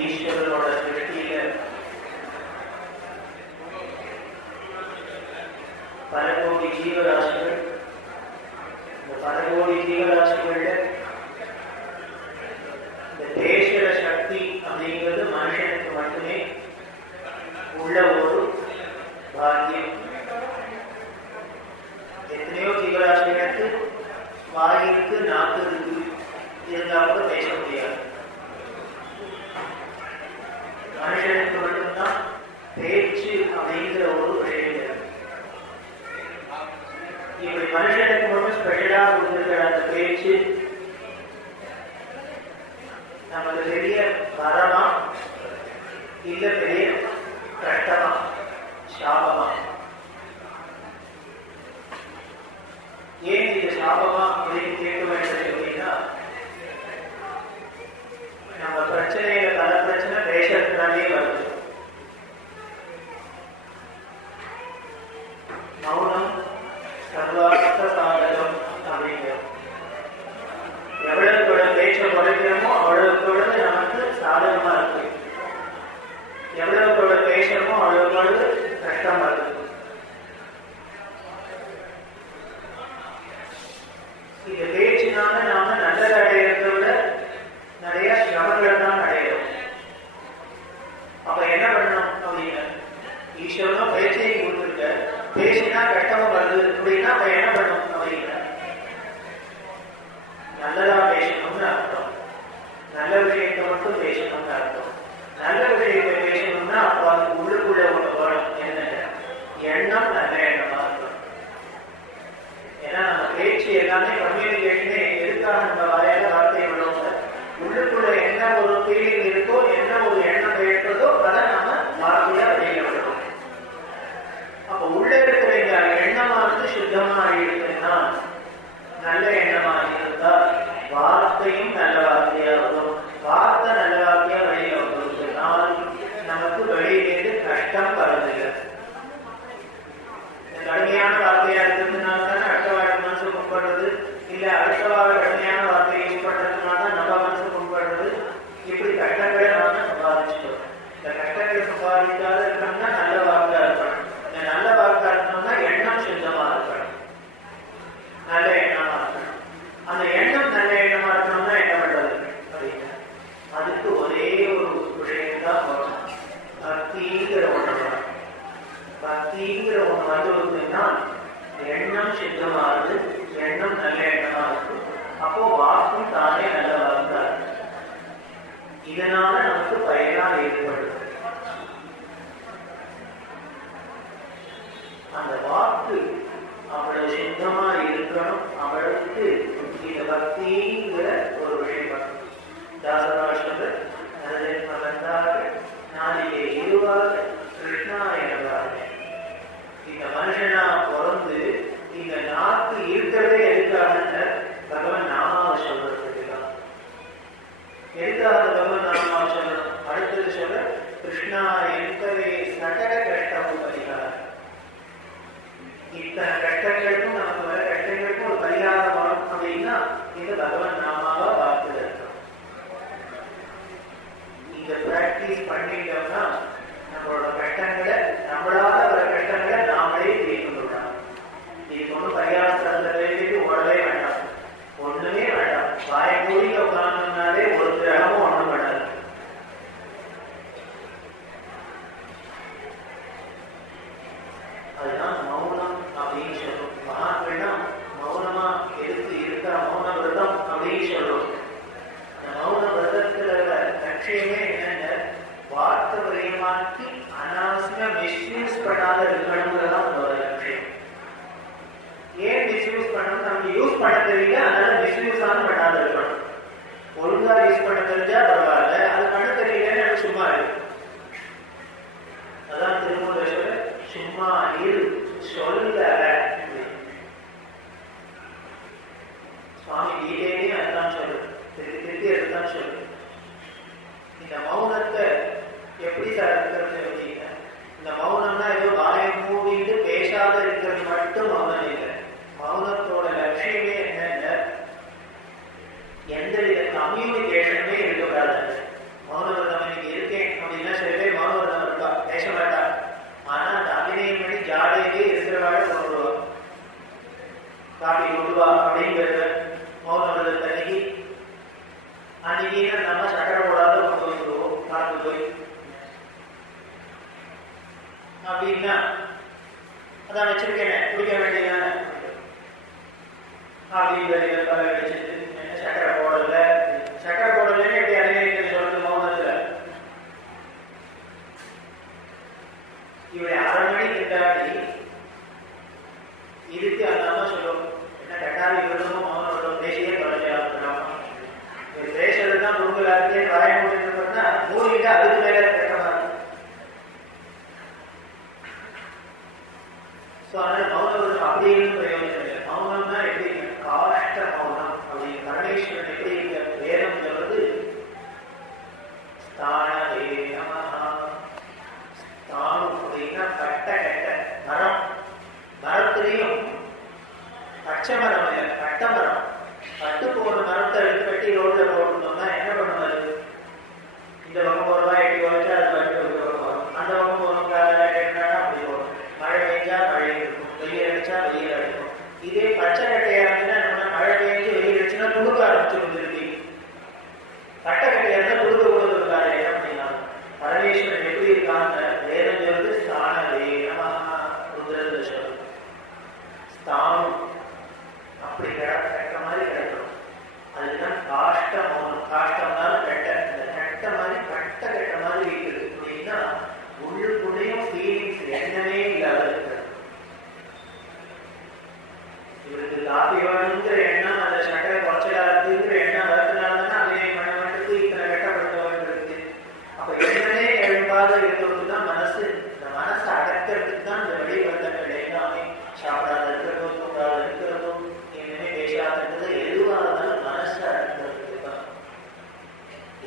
ஈஸ்வரனோட திருஷ்டியில பல கோடி ஜீவராசிகள், இந்த பல கோடி ஜீவராசிகள்ல இந்த பேசுற சக்தி அப்படிங்கிறது மனுஷனுக்கு மட்டுமே உள்ள ஒரு பாக்கியம். எத்தனையோ ஜீவராசிகளுக்கு வாய் இருக்கு, நாக்கு இருக்கு, இருந்தால் கூட பேச முடியாது. மனுஷனுக்கு மட்டும்தான் பேச்சு அப்படிங்கிற ஒரு விஷயம். இப்படி மனுஷனுக்கு மட்டும் ஸ்பெஷலா கொடுத்துருக்கிற அந்த பேச்சு நமக்கு பெரிய வரமா இல்ல பெரிய கஷ்டமா சாபமா? ஏன் இது சாபமா அப்படின்னு கேட்க வேண்டும் அப்படின்னா, நம்ம பிரச்சனையில பல பிரச்சனை பேசுறதுனாலே வருது. மௌனம் சர்வார்த்த சாதகம் அப்படிங்கிறோம். எவ்வளவுக்கு பேச்சை குறைக்கிறோமோ அவ்வளவுக்கு நமக்கு சாதகமா இருக்கு. எவ்வளவுக்கு பேசுறோமோ அவ்வளவுக்கு கஷ்டமா இருக்கு. இந்த பேச்சினால நாம நல்லதை அடையிறத விட நிறைய சிரமங்களை தான் அடையிறோம். அப்ப என்ன பண்ணணும் அப்படின்னா, ஈஸ்வரனும் பேச்சையை கொடுத்துருக்க, பேசினா கஷ்டமும் வருது அப்படின்னா அப்ப என்ன பண்ணணும் அப்படின்னா, நல்லதா பேசணும்னு அர்த்தம். நல்ல விஷயத்தை மட்டும் பேசணும்னு அர்த்தம். நல்ல விஷயத்தை பேசணும்னா அப்போ அதுக்கு உள்ளுக்குள்ள ஒன்று வேணும். என்ன எண்ணம்? நல்ல எண்ணமா இருக்கணும். ஏன்னா நம்ம பேச்சு எல்லாமே கம்யூனிகேஷனே எதுக்காக நம்ம வாயால வார்த்தை விடுவோம். உள்ளுக்குள்ள என்ன ஒரு ஃபீலிங் இருக்கோ, என்ன ஒரு எண்ணம் ஏற்பதோ அதை நாம வார்த்தையா வெளியில விடுறோம். அப்ப உள்ள இருக்கிற இந்த எண்ணமானது சுத்தமா இருக்குன்னா, நல்ல எண்ணமா இருந்தா வார்த்தையும் நல்ல வார்த்தையா வரும். வார்த்தை நல்ல வார்த்தையா வெளியில வந்ததுனால் நமக்கு வெளியிலேருந்து கஷ்டம் வருதில்லை. கடுமையான வார்த்தையா இருக்கிறதுனால தானே அடுத்த வார மனசு கும்பிடுறது, இல்ல அடுத்த வார கடுமையான வார்த்தையை யூஸ் பண்றதுனால தான் நம்ம மனசு கும்பிடுறது. இப்படி கஷ்டங்களை நாம சம்பாதிச்சிட்டோம். இந்த கஷ்டங்களை சம்பாதிக்காத இருக்கணும்னா நல்ல வார்த்தையா இருக்கணும். இந்த நல்ல வார்த்தையா இருக்கணும்னா எண்ணம் சுத்தமா இருக்கணும், நல்ல எண்ணமா இருக்கணும். அந்த எண்ணம் நல்ல எண்ணமா இருக்கணும்னா என்ன பண்றது அப்படின்னா, அதுக்கு ஒரே ஒரு விஷயம்தான் வரும். பக்திங்கிற ஒன்று வரும். பக்திங்கிற ஒன்று வந்ததுன்னா எண்ணம் சுத்தமாகுது, எண்ணம் நல்ல எண்ணமா இருக்கு. அப்போ வாக்கும் தானே நல்ல வாக்கா இருக்கு. இதனால நமக்கு பயனா ஏற்படுது. அந்த வாக்கு அவ்வளவு சுத்தமா இருக்கணும். அவளுக்கு இந்த பக்திங்கிற ஒரு விஷயம். தாசராஷ்டிர நரஜன்ம வந்தாக நாளிலே இருவாக கிருஷ்ணாயனவாக. இந்த மனுஷனா பிறந்து இந்த நாக்கு இருக்கிறதே எதுக்காக? பகவன் நாமாவை சொல்றதுக்குதான். எதுக்காக பகவன் நாமாவை சொல்லணும்? அடுத்தது சொல்ல, கிருஷ்ணா என்பதே சகல கஷ்டமும் பரிகாரம். இத்தனை கஷ்டங்களுக்கும் நமக்கு வர கஷ்டங்களுக்கும் ஒரு பரிகாரம் வரும் அப்படின்னா இந்த பகவன் நாமாவா பார்த்து இருக்கணும். இந்த பிராக்டிஸ் பண்ணிட்டோம்னா நம்மளோட கஷ்டங்களை, நம்மளால வர கஷ்டங்களை நாமளே தீர்க்கணும். இதுக்கு ஒன்றும் பரிகாரத்தில் ஓடவே வேண்டாம், ஒண்ணுமே வேண்டாம். வாய்மூடியில் உட்கார்ந்தோம்னாலே ஒரு கிரகமும் ஒன்றும் பண்ணாது. அதுதான் மௌனம் அப்படின்னு சொல்றோம். மகான்கள்லாம் மௌனமா எதுக்கு இருக்கா மௌன விரதம் அப்படின்னு சொல்றோம். இந்த மௌன விரதத்துல லட்சியமே என்னென்ன, வார்த்தை விரயமாக்கி அனாவசியமா மிஸ்யூஸ் பண்ணாத இருக்கணுங்கிறதான் உங்களோட லட்சியம். ஏன் மிஸ்யூஸ் பண்ணணும்? நமக்கு யூஸ் பண்ண தெரியல, அதனால மிஸ்யூஸ் ஆன பண்ணாத இருக்கணும். ஒழுங்கா யூஸ் பண்ண தெரிஞ்சா பரவாயில்ல, அது பண்ண தெரியலன்னு எனக்கு சும்மா இருக்கு. அதான் திருமூலர் சும்மா இரு சொல்ல. சுவாமி கீதையிலேயே அதுதான் சொல்லு, திருப்பி அதுதான் சொல்லு. இந்த மௌனத்தை எப்படி சார் இருக்கிறது அப்படின்னா, இந்த மௌனம்னா ஏதோ வாயை மூடிட்டு பேசாத இருக்கிறது மட்டும் மௌனம் இல்லை. மௌனத்தோட லட்சியமே என்னன்னா, எந்த வித கம்யூனிகேஷனுமே இருக்கக்கூடாது. மௌன விரதம் இன்னைக்கு அன்னைக்கு நம்ம சக்கரை போடாத கொண்டு வந்துடுவோம் கலந்து போய் அப்படின்னா அதான் வச்சிருக்கேன் குடிக்க வேண்டியதானே அப்படின்னு வச்சுட்டு என்ன சக்கரை போடல சக்கரை போடலன்னு எப்படி அறிஞர்கள் சொல்றது மௌனத்துல இவரை 1/2 மணி திண்டாடி இதுக்கு அந்த அம்மா சொல்லும் என்ன கட்டாரி விருதும் மௌனம் பேசியே தொலைஞ்சாலும் இவர் பேசுறதுதான் முருகலாருக்கே வாய முடிஞ்சு பார்த்தா மூலிகை அதுக்கு மேல கட்டமா இருக்கும். அதனால மௌனம் அப்படின்னு பிரயோஜனம் இல்லை. மௌனம்னா எப்படி காஷ்ட மௌனம் அப்படின்னு பரமேஸ்வரன் எப்படி வேதம் சொல்றது ஸ்தானவே நமஹ. ஸ்தானம் அப்படின்னா கட்ட கட்ட மரம், மரத்திலையும் பச்சை மரம் இல்லை கட்ட மரம். பட்டு போன மரத்தை எடுத்து கட்டி ரோட்ல போட்டுருந்தோம்னா என்ன பண்ணுவாரு? இந்த பக்கம் போறதா எட்டி வச்சா அது பட்டு வரும், அந்த பக்கம் போறவங்க அப்படி வரும். மழை பெஞ்சா மழை இருக்கும், வெயில் அடிச்சா வெயில் அடிக்கும். இதே பச்சை கட்டையா இருந்துன்னா நம்ம மழை பெஞ்சு வெயில் அடிச்சுன்னா துடுக்க ஆரம்பிச்சு திருப்பி. கட்டை கட்டையா இருந்தா துடுக்க கொடுத்துருக்காரு அப்படின்னா பரமேஸ்வரன் எப்படி இருக்காங்க வேதம் சொல்றது ஸ்தான வேணமா ருத்ரத சொல்றது ஸ்தானம் அப்படி கட்ட மாதிரி கிடைக்கணும். அதுதான் காஷ்ட மௌனம். காஷ்டம்னாலும் கட்ட, இந்த கட்ட மாதிரி கட்ட கட்ட மாதிரி இருக்குது அப்படின்னா உள்ளுக்குள்ளேயும் ஃபீலிங்ஸ் எண்ணமே இல்லாத இருக்கிறது. இவருக்கு காப்பி வேணுங்கிற எண்ணம் அந்த சட்டை குறைச்சலாதுங்கிற எண்ணம் வளர்த்தினால்தான் அதே மனமட்டுக்கு இத்தனை கட்டப்படுத்த வேண்டியிருக்கு. அப்ப எண்ணமே எழும்பாத இருக்கிறது தான் மனசு. இந்த மனசை அடக்கிறதுக்கு தான் இந்த வெளிவந்தங்கள் எல்லாமே சாப்பிடாத இருக்கிறதும் தூங்காத இருக்கிறதும் இனிமே பேசாத இருக்கிறது எதுவாக இருந்தாலும் மனசை அடக்கிறதுக்கு தான்.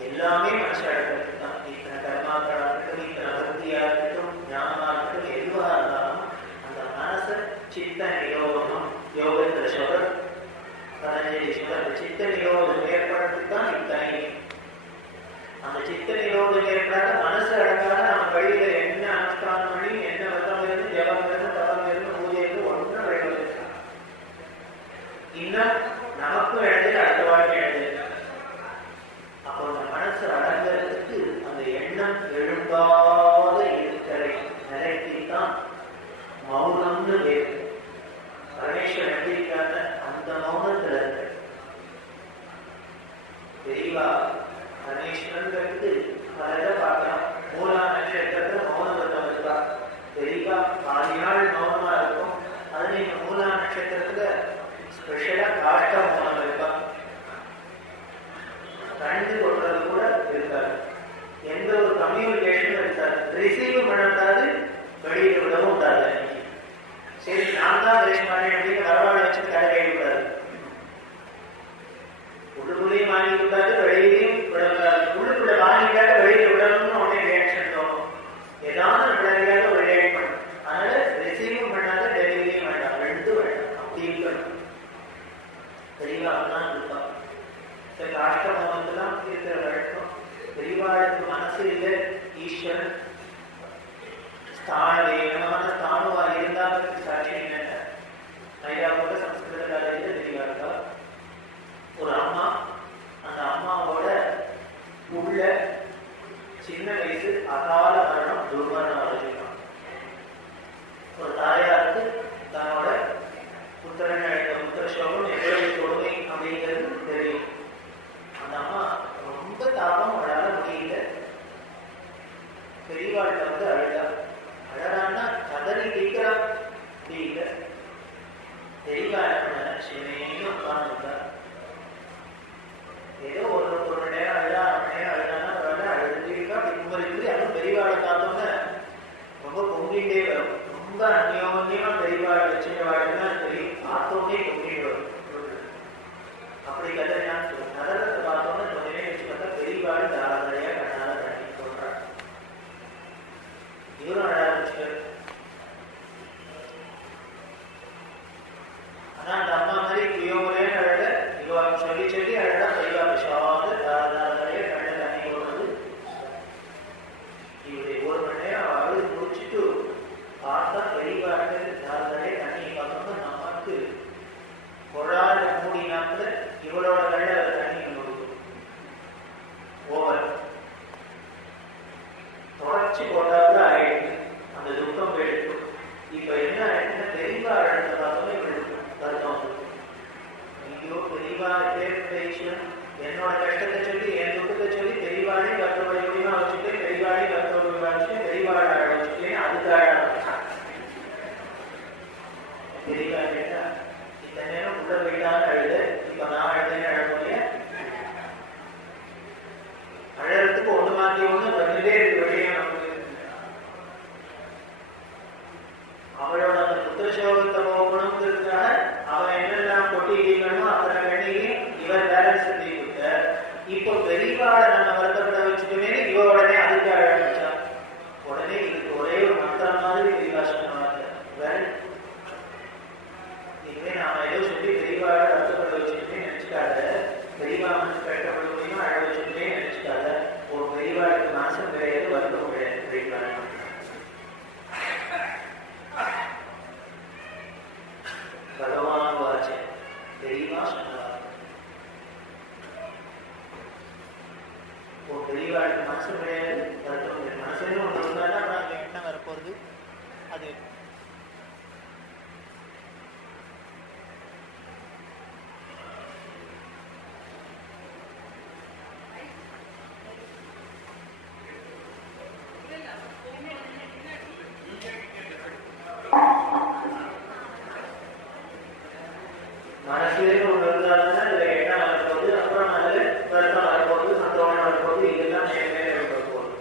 எல்லாமே மனசை அடக்கிறதுக்கு தான். இத்தனை கர்மாக்களா இருக்கட்டும், இத்தனை பக்தியா இருக்கட்டும், ஞானமா இருக்கட்டும், எதுவாக இருந்தாலும் அந்த மனசை சித்த நிரோதம் யோகத்துல சொல்ற பதஞ்சலி சொல்ற சித்த நிரோதம் ஏற்படுறதுக்கு தான் இத்தனை. அந்த சித்த நிரோதம் ஏற்படாத மனசு அடங்காத நம்ம வழியில என்ன அனுஷ்டானம் பண்ணி என்ன விரதம் இருந்து ஜபம் இருந்து தவம் இருந்து பூஜை இருந்து ஒன்றும் வழிகள் இன்னும் நமக்கும் எழுது அடுத்த வாழ்க்கை எழுது. அப்போ அந்த மனசு அடங்கிறதுக்கு அந்த எண்ணம் எழும்பாத இருக்கிற நிலைக்குத்தான் மௌனம்னு பேரு. பரமேஸ்வரன் எப்படி இருக்காங்க அந்த மௌனத்துல இருக்க தெரியவா. பரமேஸ்வரன் பல இதை பார்க்கலாம். மூலா நட்சத்திரத்துல மௌன விரதம் இருக்கா தெரியவா. 4 நாள் மௌனமா இருக்கும். அது நீங்க மூலா நட்சத்திரத்துல ஸ்பெஷலா காஷ்ட மௌனம் இருக்கா. கண்டு கொள்றது கூட இருக்காது. எந்த ஒரு கம்யூனிகேஷனும் இருக்காது. ரிசீவ் பண்ணாது, வெளியில விடவும் விடாது. சரி நான் தான் பேசுமாறேன் அப்படின்னு வரவாழ வச்சுட்டு கடை கைவிடாது. உள்ளுக்குள்ளேயும் வாங்கி விடாது, வெளியிலையும் விடக்கூடாது. உள்ளுக்குள்ள வாங்கிட்டாக்க வெளியில விடணும்னு உடனே ரியாக்ஷன் தோணும். ஏதாவது விளையாட ஒரு ரியாக்ட் பண்ணும். அதனால ரிசீவும் பண்ணாத, டெலிவரியும் வேண்டாம், ரெண்டும் வேண்டாம். அப்படி இருக்கணும். தெளிவா தான் இருப்பான். காஷ்ட மௌனத்துலாம் இருக்கிற வழக்கம். தெளிவாளுக்கு மனசு இல்லை, ஈஸ்வரன் ஸ்தானவேகமான ஸ்தானுவா இருந்தாலும் சாட்சி என்ன நைராவோட சம்ஸ்கிருத காலேஜில் தெளிவா இருக்கா. ஒரு அம்மா, அந்த அம்மாவோட உள்ள சின்ன வயசு அகால மரணம் துர்மரணம் அடைஞ்சிருக்கான். ஒரு தாயாருக்கு தன்னோட புத்திரன் அழைத்த புத்திர சோகம் எவ்வளவு கொடுமை அப்படிங்கிறது தெரியும். அந்த அம்மா ரொம்ப தாபம் அவளால முடியல. பெரியவாழ்கிட்ட வந்து அழுதா. அழகான்னா கதறி கேட்கிறா முடியல. தெரியவாழ சிவனையும் உட்கார்ந்துட்டா. ஏதோ ஒரு மணி நேரம் அழுதா, 1 மணி நேரம் அழுதானா பரவாயில்ல, அழுதுட்டா குமரிக்குது. அதுவும் பெரியவாழை பார்த்தோம்னா ரொம்ப பொங்கிட்டே வரும். ரொம்ப அந்யோன்யமா பெரியவாழை வச்சுட்டு வாழ்னா தெரியும். பார்த்தோன்னே பொங்கிட்டு வரும். அப்படி கதறினான்னு சொல்லுவோம். நகரத்தை பார்த்தோம்னா கொஞ்சமே வச்சு பார்த்தா பெரியவாழ் தாராதரையா கண்ணால கட்டி சொல்றாங்க. துவச்சு போட்டாப்புல ஆயிடுச்சு. அந்த துக்கம் போயிடுச்சு. இப்ப என்ன ஆயிடுச்சுன்னா தெளிவா இடத்த பார்த்தோமே இவருக்கு வருத்தம் வந்து, ஐயோ தெளிவா என்னோட கஷ்டத்தை சொல்லி என் துக்கத்தை சொல்லி தெளிவானே கருத்தோட முடியுமா வச்சுட்டு தெளிவானே கருத்தோட முடியுமா வச்சுட்டு தெளிவாட ஆட வச்சுட்டேன். அதுக்காக தெளிவா கேட்டா இத்தனை நேரம் உள்ள போயிட்டான்னு அழுது, இப்ப நான் அழுதுன்னு அழக்கூடிய அழறதுக்கு ஒண்ணு மாத்தி ஒண்ணு வந்துட்டே இருக்கு வெளியே. நமக்கு அவளோட அந்த புத்திரசோகத்தை போகணுங்கிறதுக்காக அவன் என்னெல்லாம் கொட்டிக்கணும் அத்தனை கண்ணிலையும் இவர் பேலன்ஸ் பண்ணி கொடுத்த. இப்போ பெரியவாட நம்ம வருத்தப்பட வச்சுட்டுமே இவ உடனே அதுக்கு அழ ஆரம்பிச்சான். உடனே இதுக்கு ஒரே ஒரு மந்திரம் மாதிரி பெரியவா சொன்னாங்க, இனிமே நாம ஏதோ சொல்லி பெரியவாட வருத்தப்பட வச்சுட்டுமே நினைச்சுக்காத, பெரியவா மனசு கட்டப்பட முடியுமா அழ வச்சுட்டுமே நினைச்சுக்காத. ஒரு பெரியவாளுக்கு மாசம் கிடையாது, வருத்தம் கிடையாது. பெரியவா பகவான் வாச்ச தெளிவா சொன்னார். ஒரு பெரியவாளுக்கு மனசு கிடையாது, வருத்தம் கிடையாது. மனசுன்னு ஒன்று இருந்தாலும் அப்புறம் அங்கே என்ன வரப்போறது? அது மனசுலேருந்து ஒன்று இருந்தாலும்னா அதில் எண்ணம் வரப்போகுது, அப்புறம் அதில் வருத்தம் வரப்போகுது, சந்தோஷம் வரப்போகுது, இதெல்லாம் மேலே வரப்போகுது.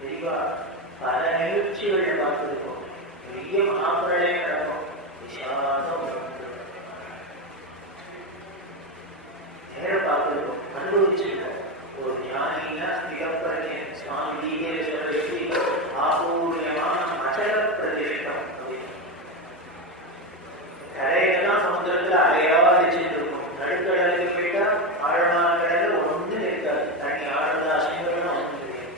தெளிவா பல நிகழ்ச்சிகள் பார்த்துருக்கோம். பெரிய மகாபிரளயம் நடக்கும், விஷாதம் நேரம் பார்த்துருக்கோம், அனுபவிச்சிருக்கோம். ஒரு ஞானினா ஸ்திரப்பிரஜன் சுவாமி தீகையில சொல்லி ஆபூர்யமான அச்சல பிரதிஷ்டம். கரையெல்லாம் சமுத்திரத்துல அலையாவா அடிச்சுட்டு இருக்கும். நடுக்கடலுக்கு போயிட்டா ஆழமான கடல்ல ஒண்ணு இருக்காது, தண்ணி ஆழ்ந்த அசைவெல்லாம் ஒண்ணு தெரியாது.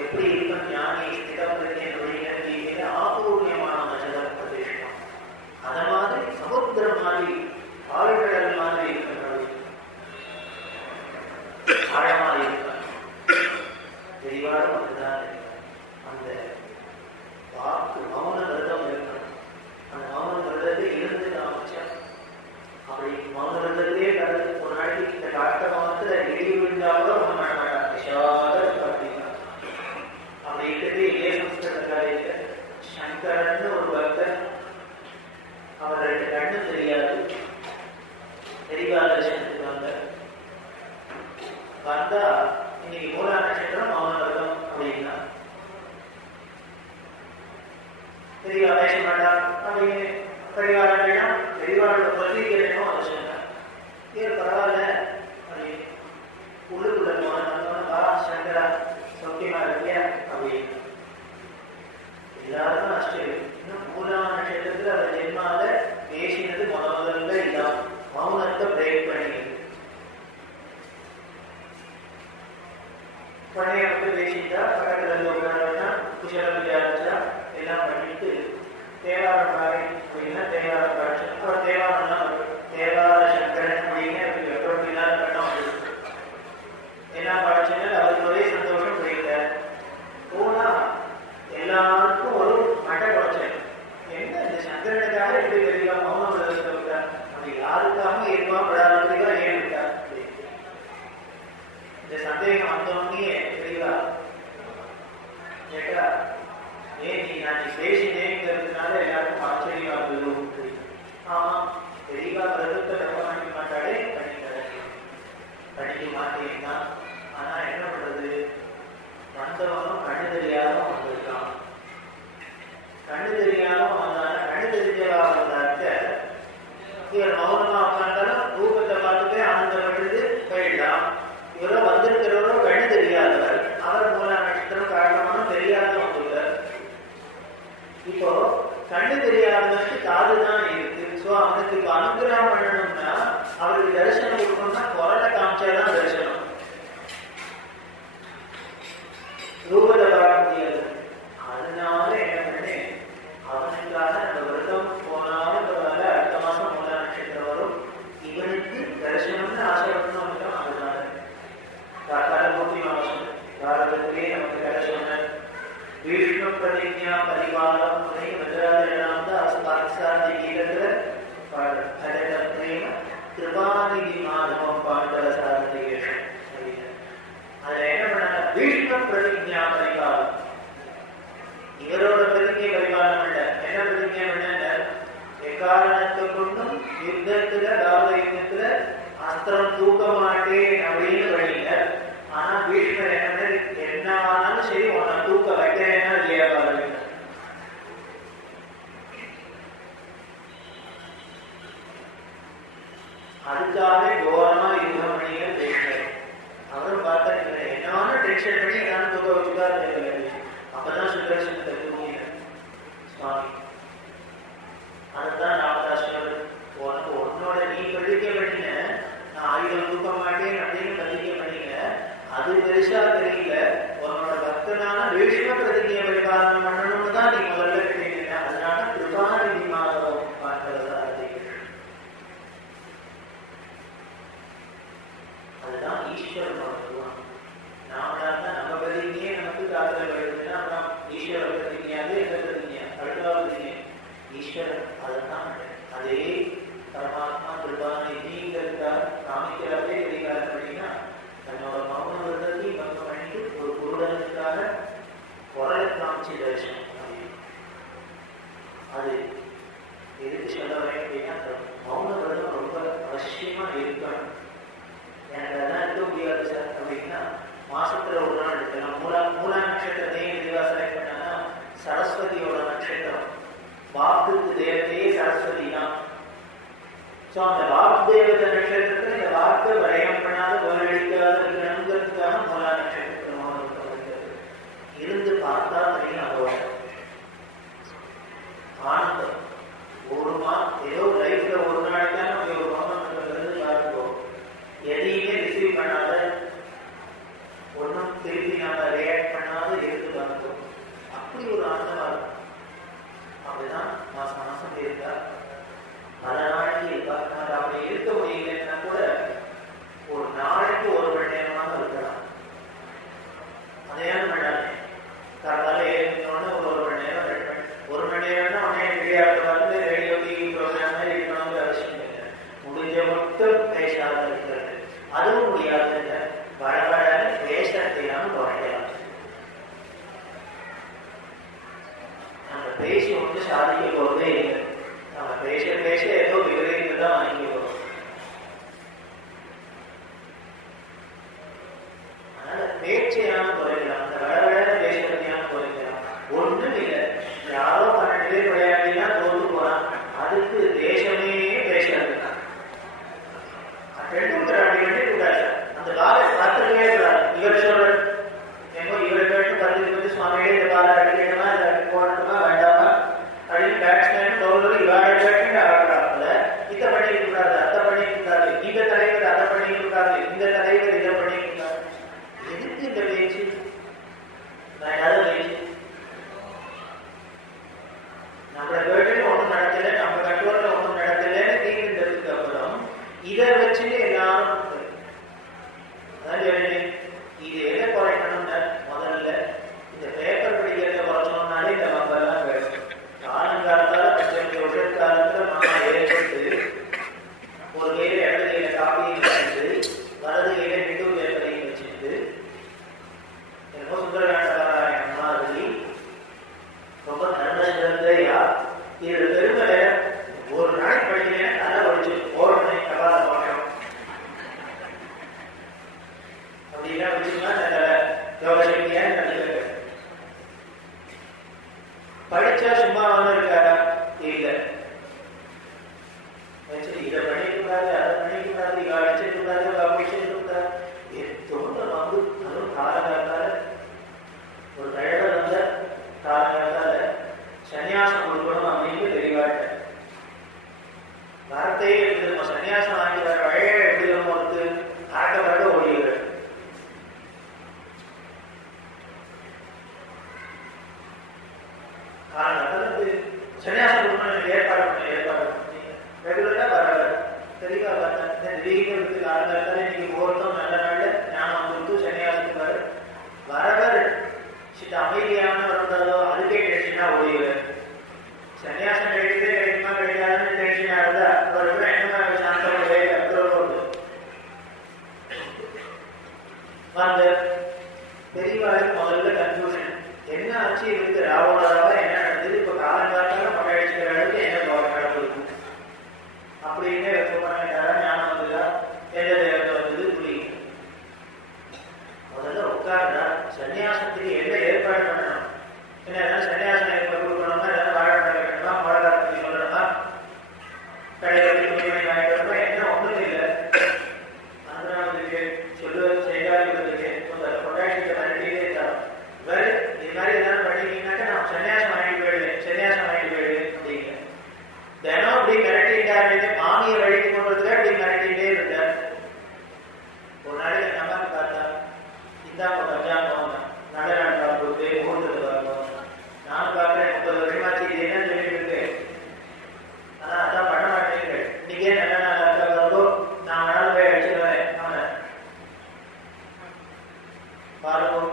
எப்படி இருக்கும் ஞானி ஸ்திரப்பிரஜன் ஆபூர்யமான அச்சல பிரதிஷ்டம். அத மாதிரி சமுத்திரம் மாதிரி ஆழ்கடல் மாதிரி இருக்கிறது, ஆழமாக இருக்காது. தெளிவாக அதுதான் அந்த வாக்கு மௌன விரதம் இருக்கணும். அந்த மௌன விரதத்தை இருந்து காமிச்சா அப்படி மௌன விரதத்தையே கடந்து ஒரு நாளைக்கு இந்த காட்ட மௌனத்துல இடி விழுந்தா கூட ஒண்ணு பண்ண மாட்டான், விஷாத அப்படின்னா. அப்படி இருக்கிறதே இதே சம்ஸ்கிருதக்காரியில சங்கரன்னு ஒரு பக்தர், அவர் 2 கண்ணு தெரியாது, தெரியாத தரிசனத்துக்கு வந்தா இன்னைக்கு மூலா நட்சத்திரம் மௌன விரதம் அப்படின்னா தெரியவா பேச மாட்டார் அப்படின்னு பெரியவாழம் பெரியவாழோட பத்திரிகையும் அதை சொன்னார். ஏன் பரவாயில்ல அப்படின்னு உள்ளுக்குள்ள போனா சங்கரா சௌக்கியமா இருக்கியா அப்படின்னு எல்லாருக்கும் ஆச்சரியம். இன்னும் மூலா நட்சத்திரத்துல அவர் ஜென்மால பேசினது முதல்ல இதான் மௌனத்தை பிரேக் பண்ணிடுது. பழைய மக்கள் பேசிட்டா பக்கத்துல இருந்து உட்கார்ந்தா குஷலம் விசாரிச்சா எல்லாம் பண்ணிட்டு தேவாரம் பாடி அப்படின்னா தேவாரம் பாடிச்சு. அப்புறம் தேவாரம்லாம் தேவார சங்கரன் அப்படின்னு எப்படிலாம் கட்டம் எல்லாம் பாடிச்சுன்னா அவருக்கு ஒரே சந்தோஷம் புரியல. போனா எல்லாருக்கும் ஒரு மட்டை குறைச்சல், என்ன இந்த சங்கரனுக்காக எப்படி தெரியுமா மௌனம் விரதத்தை அப்படி யாருக்காக ஏற்பா படாததுக்காக ஏன் விட்டா? இந்த சந்தேகம் வந்தவனே தெரியவா கேட்டா, ஏன் நான் பேசினேங்கிறதுனால எல்லாருக்கும் ஆச்சரியமா இருக்கும். ஆமா தெரியவா விரதத்தை ரொம்ப பண்ணிக்க மாட்டாடே, படிக்க மாட்டேன்னா. ஆனா என்ன பண்றது, வந்தவனும் கண்ணு தெரியாதவன் வந்திருக்கான். கண்ணு தெரியாதவன் வந்தான கண்ணு தெரிஞ்சவா வந்தாக்க இவர் மௌனமா உட்காந்தாலும் ரூபத்தை பார்த்துட்டு ஆனந்தப்பட்டது போயிடலாம். இவரோ வந்திருக்கிறவரோ கண்ணு தெரியாதவர், அவர் மூலா நட்சத்திரம் காரணமான தெரியாதவங்க. இப்போ கண்ணு தெரியாதவனுக்கு காதுதான் இருக்கு. சோ அவனுக்கு இப்ப அனுகிரகம் பண்ணணும்னா அவருக்கு தரிசனம் கொடுக்கணும்னா குரலை காமிச்சாதான் தரிசனம், ரூபத்தை வர முடியாது. அதனால என்ன பண்ணேன், அவனுக்காக அந்த விரதம் போனாலும் பரவாயில்ல, அடுத்த மாசம் மூலா நட்சத்திரம் வரும், பிரதிஜா பரிகாரம். இவரோட பிரதிஜை பரிகாரம் இல்ல. என்ன பிரதிஜை பண்ண? எக்காரணத்தை கொண்டும் யுத்தத்துல தாவத யுத்தத்துல அஸ்திரம் தூக்க மாட்டேன் அப்படின்னு வழியில. ஆனா பீஷ்மர் என்ன, என்ன ஆனாலும் சரி உன்னை தூக்க வைக்கிறேன்னா இல்லையா பாருங்க. அதுக்காக கோரமா யுத்தம் பண்ணிய பீஷ்மர். அவரும் பார்த்தா என்ன டென்ஷன் பண்ணி என்னாலும் தூக்க வச்சுதான் தெரியல. அப்பதான் சுதர்சனத்தை தூங்கின சுவாமி. அதுதான் ராமதாஸ்வர் உனக்கு உன்னோட நீ பிரதிஜை பண்ணின நான் ஆயுதம் தூக்க மாட்டேன் அப்படின்னு பிரதிஜை பண்ணின. அது பெருசா தெரியல. உன்னோட பக்தனான பீஷ்ம பிரதிஜையை பரிபாலனம் பண்ணணும்னு தான் நீ முதல்ல கேட்டீங்க. அதனால கிருபாநிதி மாதவம் பார்க்கிறதா அதுதான் ஈஸ்வரன் சொல்லுவான். நாமளாக நம்ம பிரதிஜையே நமக்கு காதல வருதுன்னா அப்புறம் ஈஸ்வர பிரதிஜையாது எந்த பிரதிஜையா அடுத்தவா பிரதிஜை ஈஸ்வரன். அதுதான் அதே பரமாத்மா கிருபாநிதிங்கிறதுக்காக காமிக்கிறாரே தெரியாது அப்படின்னா தன்னோட மௌன விரதத்தை பங்கம் பண்ணிட்டு ஒரு குருடனுக்காக குரலை காமிச்சு தரிசனம். அது எதுக்கு சொல்ல வரேன் அப்படின்னா மௌன விரதம் ரொம்ப அவசியமா இருக்கணும். எனக்கு அதெல்லாம் இருக்க முடியாது சார் அப்படின்னா மாசத்துல ஒரு நாள் எடுக்கலாம். மூலா நட்சத்திரத்தையும் இதுவாக செலக்ட் பண்ணாங்கன்னா சரஸ்வதியோட நட்சத்திரம். வாக்குக்கு தேவதையே சரஸ்வதி தான். ஸோ அந்த வாக்கு தேவதை நட்சத்திரத்தில் இந்த வாக்கு வரையம் பண்ணாத பதிலளிக்காத இருக்கணுங்கிறதுக்காக மூலா நட்சத்திரமாக இருந்து பார்த்தா தெரியும் அதோட ஆனந்தம். ஓடுமா ஏதோ லைஃப்ல ஒரு நாளைக்கு தான் நம்ம ஒரு மௌனம் பார்ப்போம். எதையுமே ரிசீவ் பண்ணாத ஒன்றும் திருப்பி நாம ரியாக்ட் பண்ணாத இருந்து பார்த்தோம். அப்படி ஒரு ஆனந்தமா இருக்கும். அப்படிதான் மாசம் மாசம் இருக்கா பல நாளைக்கு இருக்கா. நமக்கு அப்படி இருக்க முடியலன்னா கூட ஒரு நாளைக்கு ஒரு மணி நேரமாக இருக்கலாம். அதையான பண்ணாங்க காலையில ஏறினோன்னு ஒரு மணி நேரம் 2 மணி ஒரு மணி நேரம்னா உடனே தெரியாத வந்து ரேடியோ டிவி ப்ரோக்ராம் இருக்கணுங்கிற அவசியம் இல்லை. முடிஞ்ச மட்டும் பேசாத இருக்கிறது. அதுவும் முடியாதுங்க. வளவள பேசத்தை நாம் குறைக்கலாம். நம்ம பேசி ஒன்று சாதிக்க போவதே இல்லை. நம்ம பேச பேச ஏதோ விவரத்தை தான் வாங்கிக்கிறோம். அதனால பேச்சையான குறைக்கலாம். அந்த வளவள பேசுறதையான குறைக்கலாம். ஒன்றும் இல்லை. யாரோ 12 பேர் விளையாடினா தோற்று போறான். அதுக்கு தேசமே பேசுறது. அந்த காலை பார்த்துக்கவே கூடாது. இவர் சொல்ற இவரை கேட்டு பந்து சுவாமியே இந்த காலை அடிக்கணுமா போடணுமா வேண்டாமா அப்படின்னு பேட்ஸ்மேன் பவுலர் இவாளை கேட்டு ஆடுறாப்புல இதை பண்ணிக்க கூடாது அதை பண்ணிக்க கூடாது இந்த தலைவர் அதை பண்ணிக்க கூடாது இந்த தலைவர் இதை பண்ணிக்க கூடாது. எதுக்கு இந்த பேச்சு? வேண்டாத பேச்சு. நம்மளை கேட்டு ஒன்றும் நடக்கல, நம்ம கண்ட்ரோல்ல ஒன்றும் நடக்கலன்னு தீர்ந்ததுக்கு அப்புறம் இதை வச்சு எல்லாரும் இது எதை குறைக்கணும்னா முதல்ல இந்த பேப்பர் படிக்கிறத குறைச்சோம்னாலே இந்த மக்கள்லாம் வேணும். காலங்காலத்தால காலத்துல மக்கள் ஏற்பட்டு ஒரு கையில இடது கையில காப்பியும் வச்சுட்டு வலது கையில மிகு பேப்பரையும் வச்சுட்டு என்னமோ சுந்தரகாண்ட மாதிரி ரொம்ப நல்லதையா இது பெருமை. ஒரு நாளைக்கு படிக்கிறேன் நல்லா படிச்சு ஓடனே கபால போட்டோம் அப்படின்னா வச்சுன்னா யோகசக்தியா படிச்சா சும்மா வந்து இருக்காரா? இல்ல. இதை பண்ணிக்கூடாது அதை பண்ணிக்கூடாது இவ அடிச்சிருக்கூடாது படிச்சிருக்கூடாது தோன்ற வந்து அதுவும் காலகாலத்தால ஒரு தழவர் வந்த காலகாலத்தால சன்னியாசம் கொடுக்கணும் அப்படின்னு தெளிவாட்ட வார்த்தையே இருக்குது. நம்ம சன்னியாசம் வாங்கி வர வழைய எப்படி நம்ம வந்து ஆட்ட வரக்க ஓடிவிட சன்னியாசம் கொடுக்கணும் ஏற்பாடு ரெகுலரா வர தெளிவா பார்த்தேன். திடீர்னு காலகாலத்தால இன்னைக்கு ஒவ்வொருத்தரும் நல்ல நாள்ல ஞானம் கொடுத்து சன்னியாசத்துக்கு வரவர் சித்த அமைதியான வரதோ அதுக்கே டென்ஷனா ஓடிடுவார். சன்னியாசம் கிடைக்குதே கிடைக்குமா கிடைக்காதுன்னு டென்ஷன் ஆகுதா ஒரு என்ன சாந்தோட வேலை வந்து பெரியவாளுக்கு முதல்ல கன்ஃபியூஷன் என்ன ஆச்சு, இவருக்கு ராவோடாவா என்ன நடந்தது, இப்ப காலங்காலத்தால மொட்டை அடிச்சுக்கிற அளவுக்கு என்ன நடந்தது அப்படின்னு சொன்னாங்க. ஞானம் வந்ததா, எந்த தேவத்தை வந்தது புரியுது. முதல்ல உட்கார்ந்தா சன்னியாசத்துக்கு என்ன ஏற்பாடு பண்ணணும், என்ன சன்னியாசம் ஏற்பாடு கொடுக்கணும்னா ஏதாவது வாழைப்பழம் வைக்கணுமா, மழைக்காலத்துக்கு சொல்லணுமா, கடையில் துணி வாங்கிட்டு வரணுமா, என்ன ஒன்றும் இல்லை. அந்தனாவதுக்கு சொல்லுவது செய்யாததுக்கு கொண்டாடிட்டு பண்ணிட்டே இருக்காங்க. இவர் இது மாதிரி ஏதாவது பண்ணிட்டீங்கன்னாக்கா நான் சன்னியாசம் வாங்கிட்டு போயிடுவேன், சன்னியாசம் வாங்கிட்டு போயிடுவேன் அப்படிங்க. தினம் அப்படி மிரட்டிட்டாரு, மாமியை வழிக்கு கொண்டதுக்கு அப்படி மிரட்டிகிட்டே இருந்தார். ஒரு நாளைக்கு என் அம்மாக்கு பார்த்தா இந்தாங்க பஞ்சாங்கம் நல்ல நாள் பார்த்து முகூர்த்தத்தை பார்ப்போம். நானும் பார்க்குறேன் 30 வருஷமாச்சு, இது என்ன சொல்லிட்டு இருக்கு, ஆனா அதான் பண்ண மாட்டேங்க. இன்னைக்கே நல்ல நாள் இருக்கிறதோ நான் வேணாலும் போய் அடிச்சிடுவேன் அவனை பாருவோம்.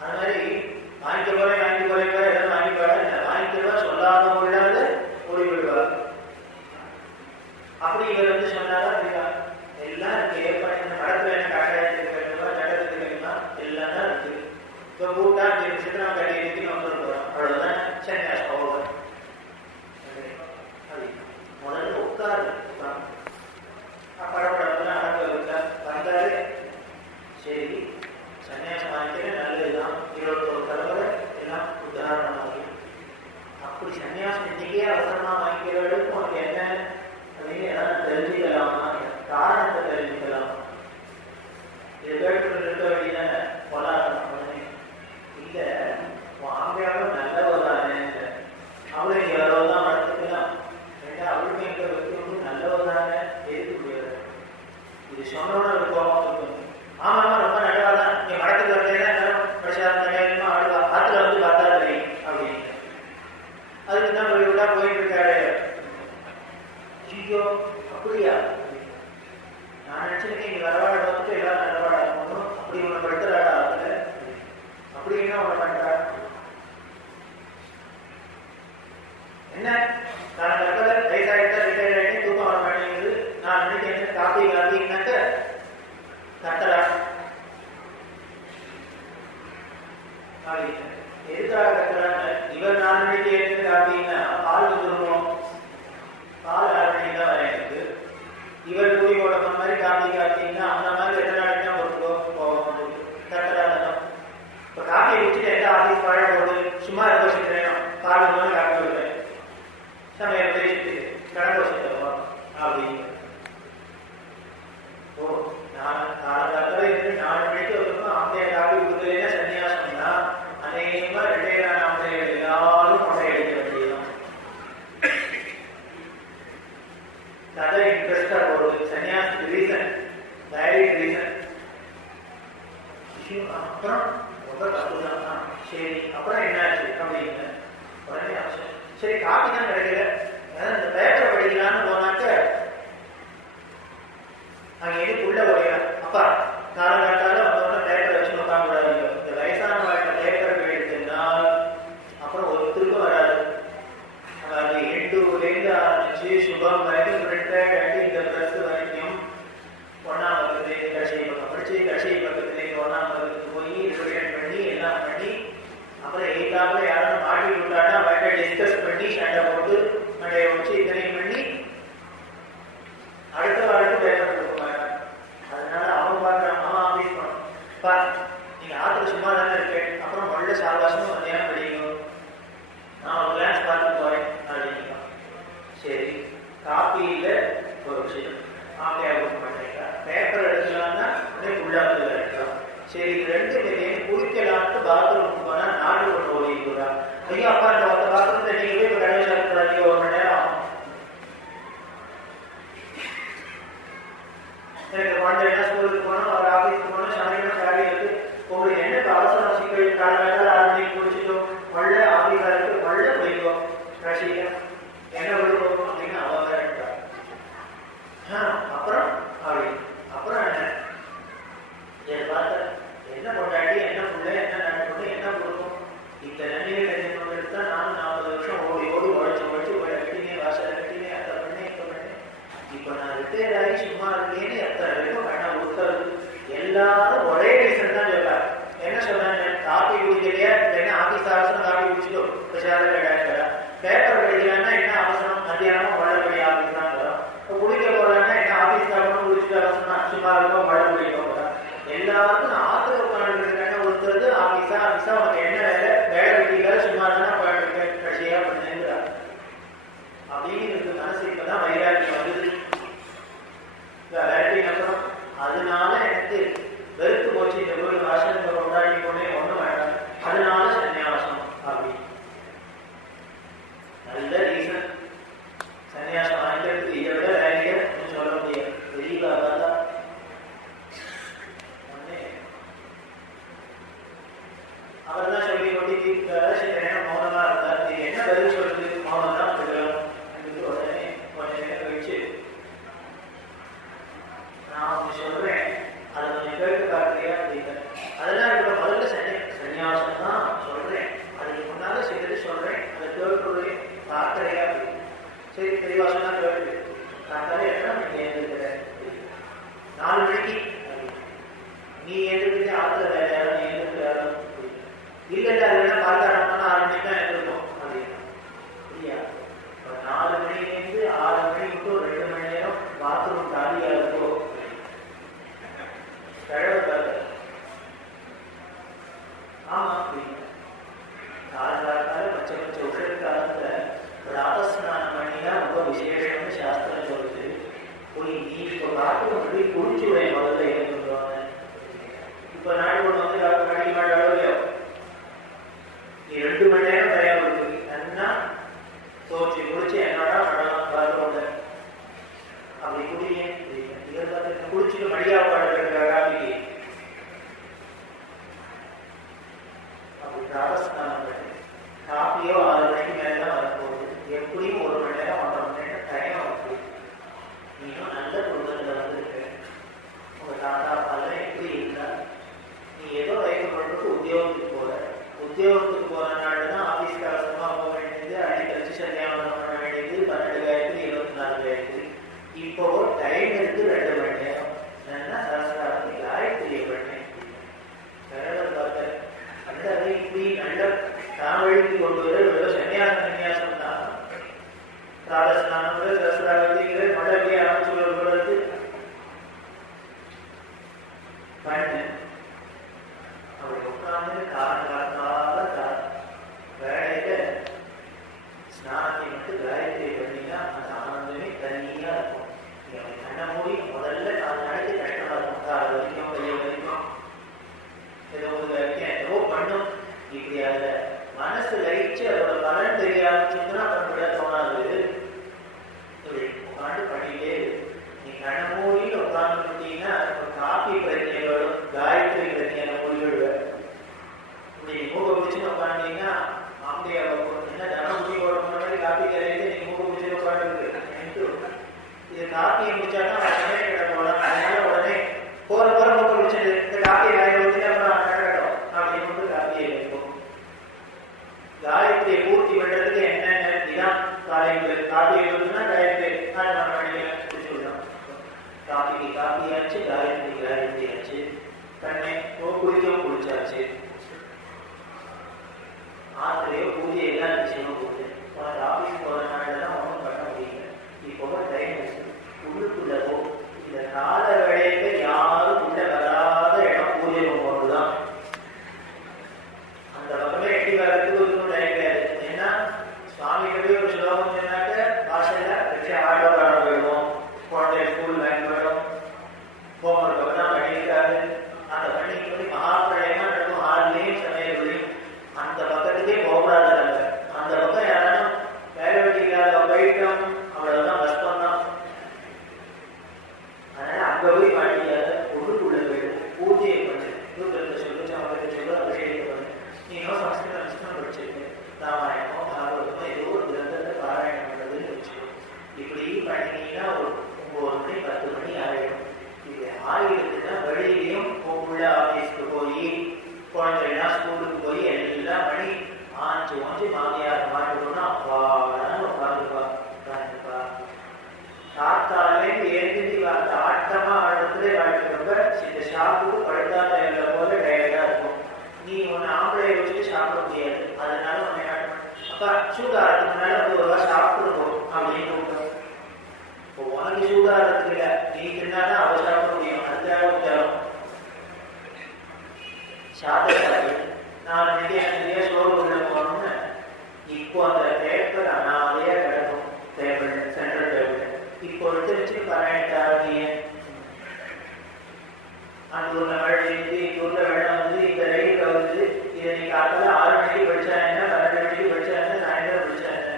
அது மாதிரி வாங்கிக்க போறேன் எதாவது வாங்கிப்பாடா, வாங்கிக்கிறவா சொல்லாத பொருளாவது ஓடி விடுவா. அப்படி இவர் சொன்னாரா அப்படியா, எல்லாம் இருக்கு ஏற்பாடு. படத்துல என்ன கட்டாயத்துக்கு கட்டணுமா, சட்டத்துக்கு கட்டணுமா, எல்லாம் தான் இருக்கு. இப்போ கூட்டா 5 நிமிஷத்துல நம்ம கட்டி எடுத்து வந்துருக்கோம், அவ்வளவுதான் சன்னியாசம் ஓவர். முதல்ல உட்காரு, படப்படம்லாம் அடக்க வந்தாரு. சரி சன்னியாசம் வாங்கிக்கிறேன், நல்லதுதான், 21 தலைமுறை எல்லாம் உதாரணமாகி. அப்படி சன்னியாசம் இன்னைக்கே அவசரமா வாங்கிக்கிற அளவுக்கு உனக்கு என்ன அப்படின்னு ஏதாவது தெரிஞ்சுக்கலாமா, காரணத்தை தெரிஞ்சுக்கலாம். இது கேட்டு இருக்க வேண்டியதானே போலாட்டம் இல்லை, வாங்காலும் நல்லவதானே, அவளும் எவ்வளவுதான் வளர்த்துக்கலாம், அவளுக்கு எங்க வைக்கணும் நல்லவதானே எதிர்க்க முடியாது. இது சொன்னோட ஒரு கோபம் இருக்கும். ஆமாமா ரொம்ப நல்லவாதான், நீ வடக்கு வரலாம் பிரசாதம் கிடையாதுமா அழுவா, ஆத்துல வந்து பார்த்தா தெரியும் அப்படின்னு. அதுக்கு தான் விட்டா போயிட்டு இருக்காரு. ஐயோ அப்படியா, நான் நினைச்சிருக்கேன் இங்க வரவாட வந்துட்டு எல்லாரும் நல்லவாடா இருக்கணும், அப்படி உன்னை படுத்துறாடா அதுல, அப்படி என்ன உன்னை பண்றா என்ன, நான் கட்டல வயசாகிட்டா ரிட்டையர் ஆகிட்டு தூக்கம் வர மாட்டேங்குது, நான் நினைக்கிறேன் காப்பி காப்பின்னாக்க கட்டலா எதுக்காக கட்டுறாங்க. இவர் 4 மணிக்கு எடுத்து காப்பின்னா பால் வந்துருவோம், பால் 6 மணிக்கு தான் வரையிருக்கு. இவர் கூடி போடுற மாதிரி காப்பின்னா அந்த மாதிரி எத்தனை நாளைக்கு தான் போகும் கட்டுறாங்க. இப்போ காப்பியை வச்சுட்டு எந்த ஆஃபீஸ் பழ போகுது, சும்மா இருக்க வச்சுக்கிறேன், பால் வந்து காப்பி விடுறேன், சமையல் பேசிட்டு கணக்கு வச்சுருவோம் அப்படின்னு. ஓ நான் காலகாலத்தில் இருந்து 4 மணிக்கு வரைக்கும் அம்மையை காப்பி கொடுக்கலைன்னா சன்னியாசம் தான். அநேகமா ரிட்டையரான அம்மைகள் எல்லாரும் கொண்டை அடிக்க வேண்டியதுதான். கதை இன்ட்ரெஸ்டா போடுது, சன்னியாசத்துக்கு ரீசன் டைரக்ட் ரீசன். அப்புறம் ரொம்ப தப்பு தான். சரி அப்புறம் என்னாச்சு அப்படின்னு உடனே அவசியம். சரி காப்பி தான் கிடைக்கல, இந்த பேப்பரை படிக்கலான்னு போனாக்க அங்க எதுக்குள்ள போயிடலாம். அப்பா காலகாலத்தால வந்தோடனே பேப்பரை வச்சு உட்காந்துடாது. இந்த வயசான வாழ்க்கை பேப்பர் எடுத்துனால் அப்புறம் ஒரு திரும்ப வராது. அதாவது எண்டுலேருந்து ஆரம்பிச்சு சுபம் வரைக்கும் பிரிண்டட் இந்த ப்ரெஸ் வரைக்கும் 1ஆம் வகுப்புலேருந்து கடைசி பக்கம் படிச்சு கடைசி பக்கத்துலேருந்து 1ஆம் வகுப்புக்கு போய் ரிவிஷன் பண்ணி எல்லாம் பண்ணி அப்புறம் 8ஆவது யாரும் மாட்டி விட்டாங்கன்னா அவர்கிட்ட டிஸ்கஸ் பண்ணி சண்டை போட்டு மண்டையை வச்சு இத்தனையும் பண்ணி அடுத்த வாரத்துக்கு பேப்பர் கொடுப்பாங்க. அதனால அவங்க பார்க்குறாங்க அம்மா ஆஃபீஸ் பண்ணணும், பா நீங்க ஆற்றுல சும்மா தானே இருக்கேன், அப்புறம் உள்ள சாவகாசமும் மத்தியானம் படிக்கணும், நான் ஒரு கிளாஸ் பார்த்து போறேன் அப்படின்னா. சரி காப்பியில் ஒரு விஷயம் காப்பியாக கொடுக்க மாட்டேங்க, பேப்பர் எடுக்கலாம்னா உடனே உள்ளாத்துல எடுக்கலாம். சரி 2 பேரையும் குளிக்கலாம்னு பாத்ரூம் போனா 4 ஒன்று ஓடி போறா. ஐயோ அப்பா இந்த பாத்ரூம் நீங்களே இப்போ கடமை சாப்பிட்றாங்க 1 மணி நேரம் ஆகும். எனக்கு குழந்தைன்னா ஸ்கூலுக்கு போகணும், அவர் ஆஃபீஸ்க்கு போகணும், சமைக்கணும், சாரி இருக்கு. உங்களுக்கு என்ன அவசரம் சிக்கல் காலகட்டத்தில் 6 மணிக்கு குடிச்சிட்டோம், மொள்ள ஆஃபீஸாருக்கு மொள்ள போய்க்கும் கடைசியில் என்ன விடுவோம் அப்படின்னு அவங்க எடுத்தார். அப்புறம் அப்படி அப்புறம் என்ன பார்த்த என்ன கொண்டாடி என்ன புள்ள என்ன நடந்து என்ன கொடுக்கும். இந்த நன்மையை கல்யாணம் எடுத்தா நானும் 40 வருஷம் ஓடி ஓடி உழைச்சு உழைச்சு கட்டினே வாசலை கட்டினே அதை பண்ணேன் இப்போ பண்ணேன். இப்போ நான் ரிப்பேர் ஆகி சும்மா இருக்கேன்னு எத்தனை பேருக்கும் கண்ணை ஊத்துறது. எல்லாரும் ஒரே ரீசன் தான் சொல்றாரு. என்ன சொல்றாங்க? காப்பி குடிக்கலையா, இல்லைன்னா ஆபீஸ் அவசரம் காப்பி குடிச்சுட்டோ பேப்பர் படிக்கலன்னா என்ன அவசரம், மத்தியானம் வளர்படி ஆபீஸ் தான் வரும். குடிக்க போறாங்கன்னா என்ன ஆபீஸ் தான் குடிச்சுட்டு அவசரம் சும்மா இருக்கும் வளர்படி போகிறான். எல்லாருக்கும் ஆத்திர உட்காந்து ஒருத்தர் ஆபீஸா உனக்கு என்ன வேலை, வேலை வெட்டிக்காத சும்மா தானே கட்சியா பண்ணுங்கிறார். அப்படின்னு இருக்கு மனசு. இப்பதான் வைராக்கி வந்தது வேலைக்கு அப்புறம். அதனால எனக்கு வெறுத்து போச்சு இந்த ஒரு வருஷத்தை கொண்டாடி கொண்டே ஒண்ணும் வேண்டாம், அதனால சன்னியாசம் அப்படி நல்ல ரீசன். சன்னியாசம் வாங்கிக்கிறதுக்கு இதை விட வேலையை சொல்ல முடியாது. தெரியல அதான் அவர் தான் சொல்லி கொண்டு தீர்க்காரு. மௌனமா இருந்தார். இது என்ன பதில் சொல்றது? மௌனம் தான் பதிலும். உடனே கொஞ்ச நேரம் கழிச்சு நான் ஒன்று சொல்றேன், அதை கொஞ்சம் கேட்டு பார்க்குறியா அப்படின்னு. அதெல்லாம் இப்ப முதல்ல சன்னியாசம் தான் சொல்றேன், அதுக்கு முன்னால செய்யறது சொல்றேன், அதை கேட்குறதே பார்க்கறையா அப்படின்னு. சரி தெளிவாசம் தான் கேட்டு நான் எத்தனை மணிக்கு எழுந்திருக்கிற? 4 மணிக்கு. நீ எழுந்திருக்க ஆத்துல வேலையாரோ, நீ எழுந்திருக்கிறாரோ? இல்ல இல்ல பார்த்தாரம்னா 6 மணிக்கு தான் எழுந்திருக்கும் அப்படின்னா. இல்லையா? 4 மணிலேருந்து 6 மணி மட்டும் 2 மணி நேரம் பாத்ரூம் காலியா இருக்கோ? ஆமா அப்படின்னு. காலகாலத்தால பச்சை பச்சை உஷர் காலத்துல ராதஸ்நானம் பண்ணினா ரொம்ப விசேஷம்னு சாஸ்திரம் சொல்லுது. போய் நீ இப்ப பாத்ரூம் போய் குளிச்சுடுவேன் முதல்ல எழுந்துருவாங்க. இப்ப நாடு கொண்டு வந்து மணி மாட்டாளோ இல்லையோ, நீ 2 மணி நேரம் தயார் இருக்கு. நல்லா தோச்சு குளிச்சு என்னோட படம் பாத்ரூம்ல அப்படி குடிங்க. குளிச்சுட்டு மடியா பாடுறதுக்காக காப்பிக்கு அப்படி ராதஸ்நானம் பண்ணி காப்பியோ 6 மணிக்கு மேலாம் வரப்போகுது. எப்படியும் 1 மணி நேரம் 1.5 மணி நேரம் டைம் ஆகுது. நீயும் நல்ல குடும்பத்தில் வந்துருக்கு. உங்க தாத்தா அப்பாலாம் எப்படி இருந்தா? நீ ஏதோ வயசுப்படுறதுக்கு உத்தியோகத்துக்கு போற. உத்தியோகத்துக்கு போறனால தான் ஆபீஸ்க்கு அவசரமா போக வேண்டியது, அடிக்கடிச்சு சன்னியாசனம் பண்ண வேண்டியது, 12 காயத்ரி 24 காயத்ரி. இப்போ டைம் இருக்கு 2 மணி நேரம். நான் சரஸ்வதி காயத்ரியை பண்ணேன். பார்த்தேன் அந்த அதை இப்படி நல்ல தாமொழிக்கு கொண்டு வர சன்னியாசம் தான். ராதஸ்நானம் சரஸ்வதிங்கிற மடப்படி ஆரம்பிச்சு பண்ணு. அப்படி உட்கார்ந்து காலங்காலத்தால வேலையில ஸ்நானத்தை மட்டும் காயத்ரி பண்ணினா அந்த ஆனந்தமே தனியா இருக்கும். கண்ண மூடி முதல்ல 4 நாளைக்கு கஷ்டமா இருக்கும். கால வரைக்கும் கைய வரைக்கும் ஏதோ ஏதோ பண்ணும். இப்படி அதுல மனசு லயிச்சு அதோட பலன் தெரிய ஆரம்பிச்சுன்னா அப்புறம் தோணாது. உட்காந்து பண்ணிட்டே நீ கண்ண மூடியில் உட்கார்ந்து பண்ணிட்டீங்கன்னா காப்பி பிரச்சனை வரும், காயத்ரி பிரச்சனை மூடிவிடுவேன். இப்படி மூக்க பிடிச்சுன்னு உட்காந்தீங்கன்னா மாப்பிளையா என்ன தனம் முடி போட முன்னாடி காப்பி கரையிட்டு நீ மூக்க பிடிச்சு உட்காந்துருக்கு. இது காப்பியை முடிச்சாதான் சமையல் கிட போகலாம். அதனால உடனே போற மூக்க பிடிச்சது இந்த காப்பியை காய வச்சுட்டு அப்புறம் நடக்கட்டும் அப்படின்னு காப்பியை வைப்போம். காயத்ரியை பூர்த்தி பண்றதுக்கு என்னென்ன இதான் காலையில் காப்பியை வந்துன்னா காயத்ரி பிடிச்சு விடலாம். காப்பிக்கு காப்பியாச்சு, காயத்ரியாச்சு, கண்ணை குளிக்கவும் குளிச்சாச்சு. ஆத்திரையோ பூஜை எல்லாம் விஷயமும் போகுது. உனக்கு ஆபீஸ் போறதுனாலதான் ஒன்றும் பண்ண முடியல. இப்போ டைம் உள்ளுக்குள்ள போ. இந்த கால வேளையில யாரும் உள்ள வராத இடம் பூஜை போதுதான். அந்த பக்கமே எட்டி வரதுக்கு ஒன்றும் டைம் கிடையாது. ஏன்னா சுவாமி கிட்டே ஒரு சுலோகம் சொன்னாக்க வாசல்ல வச்சு ஆட்டோ காண போயிடுவோம். குழந்தை ஸ்கூல் வேன் போயிடும். ஹோம்ஒர்க் தான் பண்ணியிருக்காரு. அந்த பண்ணிக்கு வந்து மகாபிரயமா நடக்கும். ஆறுலையும் சமையல்லையும் அந்த பக்கத்துக்கே போகக்கூடாது. அந்த பக்கம் யாரும் வேலை வெட்டிக்காத போயிட்டோம் அவ்வளவுதான், கஷ்டம் தான். அதனால அங்க போய் மாட்டிக்காத, உள்ளுக்குள்ள போயிடு. பூஜையை பண்ணு, தூக்கத்தை சொல்லு, சமயத்தை சொல்லு, அபிஷேகம் பண்ணு. நீங்களும் சம்ஸ்கிருதம் படிச்சிருக்கு, ராமாயணமோ பாகவதமோ ஏதோ ஒரு கிரந்தத்தை பாராயணம் பண்றதுன்னு வச்சுக்கோ. இப்படி பண்ணினீங்கன்னா ஒரு 9 மணி 10 மணி ஆயிடும். இது ஆயிடுச்சுன்னா வெளியிலையும் உள்ள ஆபீஸ்க்கு போய் குழந்தைலாம் ஸ்கூலுக்கு போய் எல்லாம் பண்ணி ஆஞ்சு மாமியார் மாட்டோம்னா அப்பாடான்னு உட்காந்துப்பா. காத்தாலே ஏற்கனவே சாப்பிட்டாரு. 4 மணிக்கு எனக்கு சோறு உள்ள போகணும்னு இப்போ அந்த பேப்பர் அனாதையா கிடக்கும். டேபிள் சென்ட்ரல் டேபிள் இப்போ எடுத்து வச்சு 18 அந்த ஊர்ல மழை பெய்யுது, இந்த ஊர்ல வெள்ளம் வந்து, இந்த ரயில் வருது. இதை நீ காலைல 6 மணிக்கு படிச்சா என்ன, 12 மணிக்கு படிச்சா என்ன, சாயந்தரம் படிச்சா என்ன?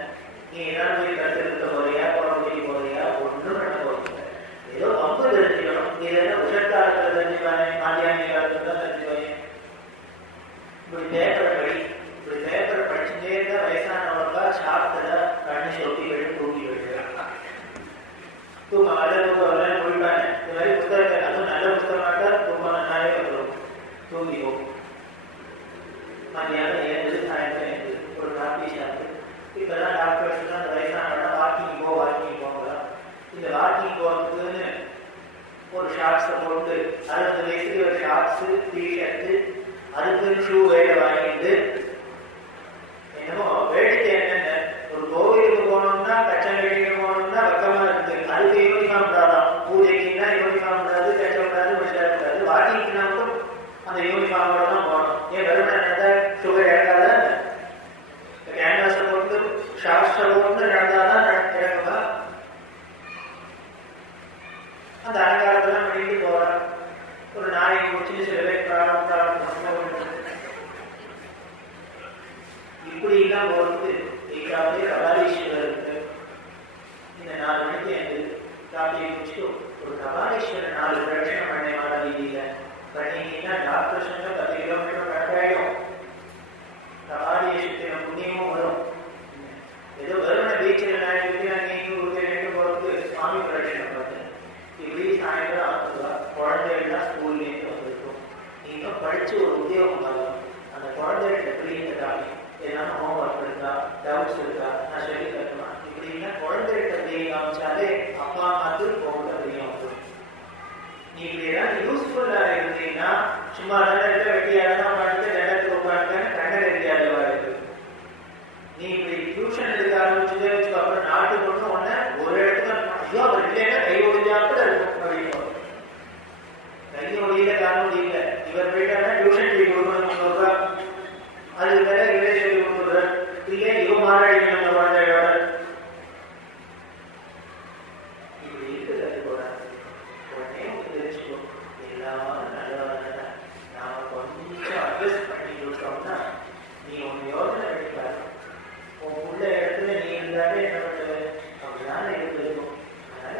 நீ ஏதாவது போய் கருத்து போறியா, குழந்தைக்கு போறியா? ஒன்றும் பண்ண போறீங்க. ஏதோ பம்பு தெரிஞ்சுக்கணும். இது என்ன உஷற்காலத்துல தெரிஞ்சுப்பானே, மாத்தியானி காலத்துல தான் தெரிஞ்சுப்பாங்க. இப்படி பேப்பரை படிச்சுட்டே இருந்தா வயசானவர்களா சாப்பிட்டதா கண்ணு சொத்தி போயிட்டு தூக்கி போயிட்டு தூக்கம் நல்ல தூக்கம் வரலன்னு போயிட்டாங்க. இந்த மாதிரி புத்தகத்தை அதுவும் நல்ல புத்தகமாட்டா தூக்கம் நல்லாவே வந்துடும். தூங்கி போகும். மதியானம் ஏழுது, சாயந்தரம் ஏழுது, ஒரு காப்பி சாப்பிட்டு இப்பெல்லாம் டாக்டர்ஸ் தான் அந்த வயசானவங்க வாக்கிங் போகலாம். இந்த வாக்கிங் போகிறதுக்குன்னு ஒரு ஷார்ட்ஸை போட்டு 60 வயசுக்கு ஒரு ஷார்ட்ஸு, டிஷர்ட்டு, அதுக்கு ஷூ வேலை வாங்கிட்டு என்னமோ வேடிக்கை என்னென்ன ஒரு கோவிலுக்கு போனோம்னா கச்சம் வேடிக்கை போனோம்னா பக்கமா இருக்கு. அதுக்கு யூனிஃபார்ம் கூடாதான். பூஜைக்குன்னா யூனிஃபார்ம் கூடாது, கச்ச கூடாது, முடிச்சா கூடாது. வாக்கிங்னா மட்டும் அந்த யூனிஃபார்மோட தான் போகணும். ஏன் வெறும் நடந்தா சுகர் இறக்காத கேன்வாஸை போட்டு ஷார்ட்ஸை போட்டு நடந்தாதான் இறக்குமா? அந்த அலங்காரத்தெல்லாம் பண்ணிட்டு போறான். ஒரு நாயை முடிச்சுட்டு சில பேர் இப்படி எல்லாம் போறது எங்காவது கபாலீஸ்வரருக்கு இந்த 4 மணிக்கு எனக்கு காப்பியை முடிச்சுட்டு ஒரு கபாலீஸ்வரர் 4 பிரதட்சணம் பண்ண மாட வீதியில பண்ணீங்கன்னா டாக்டர் சொன்ன 10 கிலோமீட்டர் கணக்காயிடும். கபாலீஸ்வரத்தின் புண்ணியமும் வரும். ஏதோ வருமான பீச்சில் நான் போறது சுவாமி பிரதட்சணம் பார்த்தேன். இப்படி சாயந்தரம் ஆகுதா குழந்தைகள்லாம் ஸ்கூல்லேருந்து வந்திருக்கும். நீங்க படிச்சு ஒரு உத்தியோகம் பார்க்கலாம். அந்த குழந்தைகிட்ட எப்படிங்கிறதாலே ஏதாவது ஹோம்ஒர்க் இருக்கா, டவுட்ஸ் இருக்கா, நான் சொல்லி தரலாம். இப்படின்னா குழந்தைகிட்ட அப்படியே காமிச்சாலே அப்பா அம்மாக்கு போக தெரியும். நீ இப்படி ஏதாவது யூஸ்ஃபுல்லா இருந்தீங்கன்னா சும்மா இடத்துல வெட்டியாக உட்காந்து இடத்துல உட்காந்து கண்ணை வெட்டியாக இருக்கு. நீ இப்படி டியூஷன் எடுக்க ஆரம்பிச்சுட்டே வச்சுக்கோ. அப்புறம் நாட்டுக்கு ஒன்று ஒன்று ஒரு இடத்துல ஐயோ அவர் இல்லைன்னா கை ஒடிஞ்சா கூட இருக்கும் அப்படின்னு. கை ஒடியில காரணம் ஒடியில இவர் போயிட்டாங்கன்னா டியூஷன் ஃபீ கொடுக்கணும் 300 ரூபா. அதுக்கு மேல இவரே சொல்லி கொடுக்குற இல்லையே இவன் மாறாடிக்கணும் அந்த குழந்தையோட. இப்படி இருக்குது. அது கூட உடனே தெரிஞ்சுக்கோ எல்லாரும் நல்லவங்க. நாம கொஞ்சம் அட்ஜஸ்ட் பண்ணி கொடுத்தோம்னா நீ உன் யோசனை எடுப்பாரு. உன் உள்ள இடத்துல நீ இருந்தாலே என்ன பண்ணுறது அப்படிதானே இருந்திருக்கும். அதனால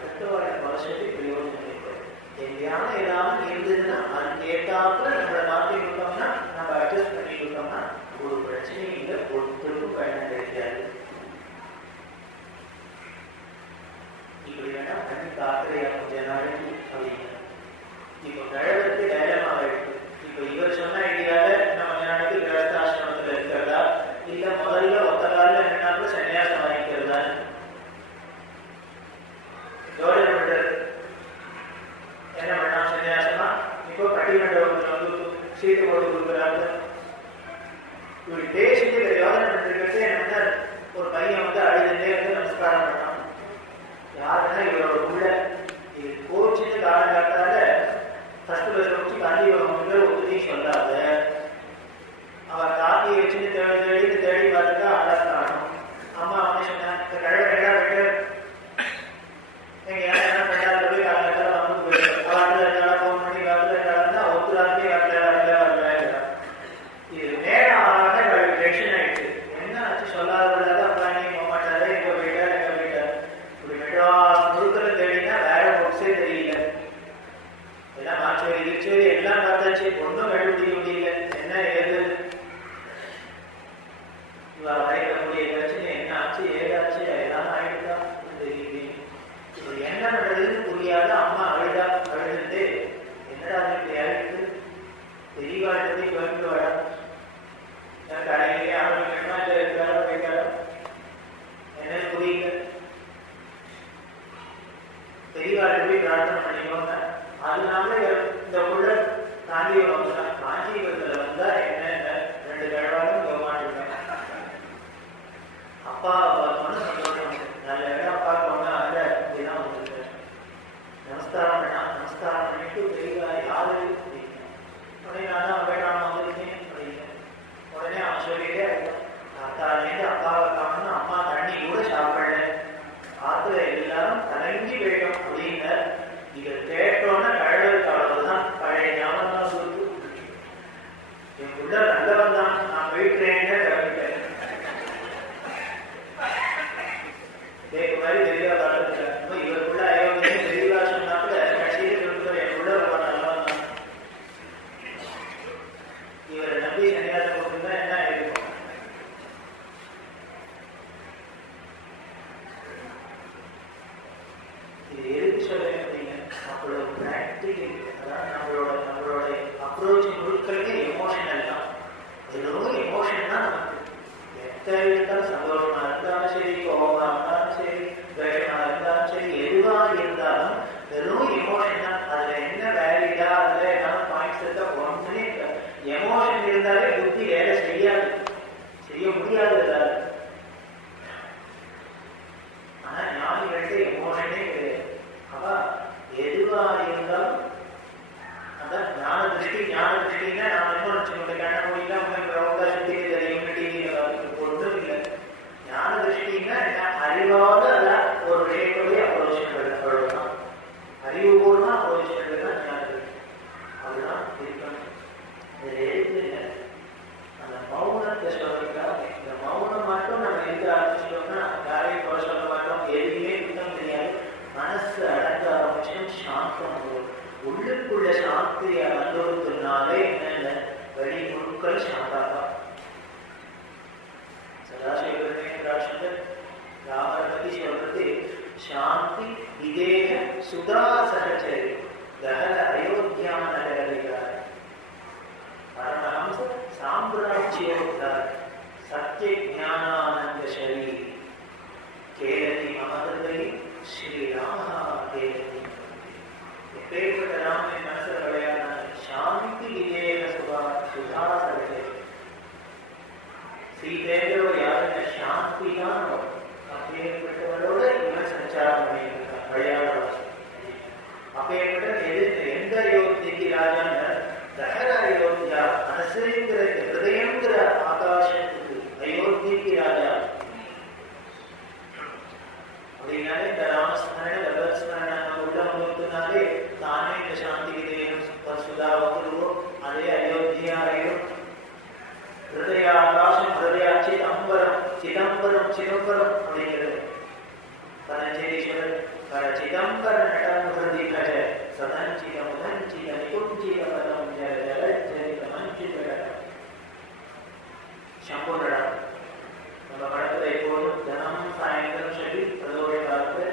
அடுத்தவாழ வருஷத்தை பிரயோஜனம் இருக்கும். எங்கேயாவது ஏதாவது இருந்ததுன்னா அது ஏற்றாப்புல நம்மளை மாற்றி கொடுத்தோம்னா நம்ம அட்ஜஸ்ட் பண்ணி கொடுத்தோம்னா ஒரு பிரச்சனையும் இல்லை, ஒருத்தருக்கும் பயணம் கிடைக்காது. இப்படி வேணா பண்ணி காக்கிறையா கொஞ்ச நாளைக்கு அப்படின்னு. இப்போ கிழவருக்கு டைலமாக இருக்கு. இப்போ இவர் சொன்ன ஐடியால நம்ம கொஞ்ச நாளைக்கு கிரகஸ்தாசிரமத்தில் இருக்கிறதா இல்ல முதல்ல ஒத்த காலில் என்னன்னா சன்னியாசம் வாங்கிக்கிறதா? ஜோதிடம் பண்றது என்ன பண்ணா சன்னியாசமா? இப்போ பட்டிமன்ற சீட்டு போட்டு கொடுக்குறாங்க. இப்படி பேசிட்டு யோசனை பண்ணிருக்கிறதே என்ன, ஒரு பையன் வந்து அழுதுட்டே வந்து நமஸ்காரம் பண்ணான். யாருன்னா இவரோட உள்ள இது கோச்சிட்டு காலங்காட்டால ஃபர்ஸ்ட் பஸ் வச்சு காந்திபுரம் ஒத்துழையும் சொல்லாத. அவர் காப்பியை வச்சுட்டு தேடி பார்த்துட்டா அழகாணும். அம்மா வந்து சொன்னாங்க இந்த கழகா விட்டு எங்க என்ன பண்ணாலும் போய் காலங்காட்டால வந்து போயிட்டு வாரத்தில் 2 நாளாக ஃபோன் பண்ணி வாரத்தில் 2 நாள் தான் ஒத்துராத்தி வரல. இது நேரம் ஆக டென்ஷன் ஆயிடுச்சு. என்ன ஆச்சு சொல்லாத அப்பா நீ போக மாட்டாரு, எங்க போயிட்டாரு. இப்படி மெட்ராஸ் முழுக்கிற தேடினா வேற புக்ஸே தெரியல. எல்லாம் மாற்றி இருச்சேரி எல்லாம் பார்த்தாச்சு, ஒன்றும் கண்டுபிடிக்க முடியல. என்ன ஏது வரைக்கக்கூடிய பிரச்சனை என்ன ஆச்சு ஏதாச்சு எல்லாம் ஆயிடுதா தெரியல. இப்படி என்ன பண்றதுன்னு புரியாத அம்மா அழுதுட்டு என்னடா இப்படி ஆயிடுது தெரியவாழ்றதை கேட்டு வர கடையிலேயே ஆரம்பிக்கணுமா இல்லை இருக்கிறாரோ போயிட்டாரோ என்னன்னு புரியல. தெரியவாழ்ற போய் பிரார்த்தனை பண்ணிக்கோங்க. அதனால இந்த உள்ள காஞ்சிபுரம் காஞ்சிபுரத்துல வந்தா என்ன 2 கிழவாலும் மாட்டிருக்கேன். அப்பா பார்த்தோன்னு சந்தோஷம். நல்ல இடம் அப்பா போனா அல்ல அப்படிதான் வந்துருக்கு. நமஸ்காரம் பண்ணிட்டு தெரியவா யாரு உடனே நான் இருந்தாலும் சந்தோஷமா இருந்தாலும் சரி, கோபமா இருந்தாலும் சரி, துவேஷமா இருந்தாலும் சரி, எதுவா இருந்தாலும் வெறும் எமோஷன் தான். அதுல என்ன வேலிடா, அதுல ஏதாவது பாயிண்ட்ஸ் இருக்கா, ஒன்றுமே இல்லை. எமோஷன் இருந்தாலே புத்தி வேலை செய்யாது, செய்ய முடியாது ஏதாவது. ஆனா ஞானிகளுக்கு எமோஷனே கிடையாது. அப்ப எதுவா இருந்தாலும் அதான் ஞான திருஷ்டி. ஞான திருஷ்டின்னா நான் என்ன நினைச்சுக்கொண்டு கண்ண முடியல ரவுண்டா சுத்தி தெரியும் டிவியில ஒன்றும் இல்லை. ஞான திருஷ்டின்னா அறிவாத ஒரு விஷயத்தோடய அப்ரோச் பண்றது, அவ்வளவுதான். அறிவுபூர்வமா அப்ரோச் பண்றதுதான் ஞான திருஷ்டி. அதுதான் இருக்கணும். இது எதுக்கு இல்லை, அந்த மௌனத்தை சொல்றதுக்காக. இந்த மௌனம் மட்டும் நம்ம இருக்க ஆரம்பிச்சிட்டோம்னா யாரையும் குறை சொல்ல மாட்டோம், எதுவுமே குத்தம் தெரியாது. மனசு அடங்க ஆரம்பிச்சும் சாந்தம் வரும். உள்ளுக்குள்ள சாந்தியை அனுபவத்தினாலே என்னென்ன வெளி பொருட்கள் சாந்தாக்கா. சதாசிவமே ராமரை பத்தி சொல்றது சாந்தி விதேக சுதா சகச்சரி தகல அயோத்தியா நகரிகார் பரமஹம்ச சாம்பிராட்சியோத்தார் சத்ய ஞானானந்த சரீரி கேலதி மமஹிருதயி ஸ்ரீராமஹா கேலதி. எப்பேற்பட்ட ராமன் மனசுல விளையாடுறாங்க. சாந்தி விவேக சுதா சகச்சரி. சீதேவர் யாருங்க? சாந்தி தான். அப்பேற்பட்டவரோட இவன் சஞ்சாரம் பண்ணியிருக்கான், விளையாடுவான். அப்பேற்பட்ட எந்த அயோத்திக்கு ராஜாங்க? தகர அயோத்தியா, மனசுங்கிற ஹிருதயங்கிற ஆகாசத்துக்கு அயோத்திக்கு ராஜா. அப்படின்னாலே இந்த ராமஸ்மரண பகவத் ஸ்மரண உள்ள அனுபவத்தினாலே தானே இந்த சாந்தி விதேயம் சுதா வந்துடுவோம். அதே அயோத்தியா ஆயிடும். ஹிருதய ஆகாசம், ஹிருதயா சிதம்பரம், சிதம்பரம் சிதம்பரம் அப்படிங்கிறது பரஞ்சேஸ்வரர். சிதம்பர நடம் ஹிருதி கஜ சதஞ்சித முதஞ்சித நிகுஞ்சித பதம் ஜல ஜல ஜலித மஞ்சித சம்புநடம். நம்ம படத்துல எப்போதும் தினமும் சாயந்தரம் சொல்லி பிரதோஷ காலத்துல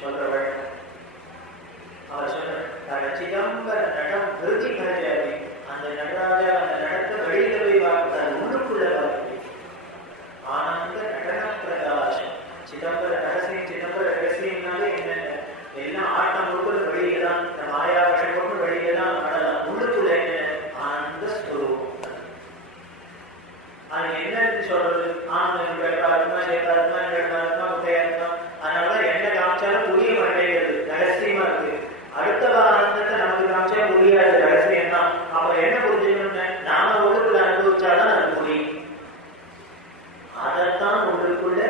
சொல்ற வழக்கம். அவர் சொல்ற சிதம்பர நடம் ஹிருதி கஜ. அந்த நடராஜ அந்த நடத்தை வெளியில போய் பார்க்கிறார், உள்ளுக்குள்ள பார்க்க. ஆனந்த நடன பிரகாசம். சிதம்பர ரகசியம், சிதம்பர ரகசியம்னாலே என்னென்ன எல்லாம் ஆட்டம் முழுக்க வெளியில தான். இந்த மாயா விஷயம் வெளியில தான் நடலாம். உள்ளுக்குள்ள என்ன? ஆனந்த ஸ்வரூபம். அது என்னன்னு சொல்றது? ஆனந்தம் கேட்கா இருக்குமா, சேர்க்கா இருக்குமா, கேட்கா இருக்குமா, முட்டையா இருக்குமா. அதனாலதான் என்ன காமிச்சாலும் புரிய மாட்டேங்கிறது, ரகசியமா இருக்கு. அடுத்த ஆனந்தத்தை நமக்கு காமிச்சா புரியாது, ரகசியம் தான். அப்புறம் என்ன புரிஞ்சுக்கணும்னு நாம உள்ளுக்குள்ள அனுபவிச்சாதான் அது புரியும். அதைத்தான் உள்ளுக்குள்ள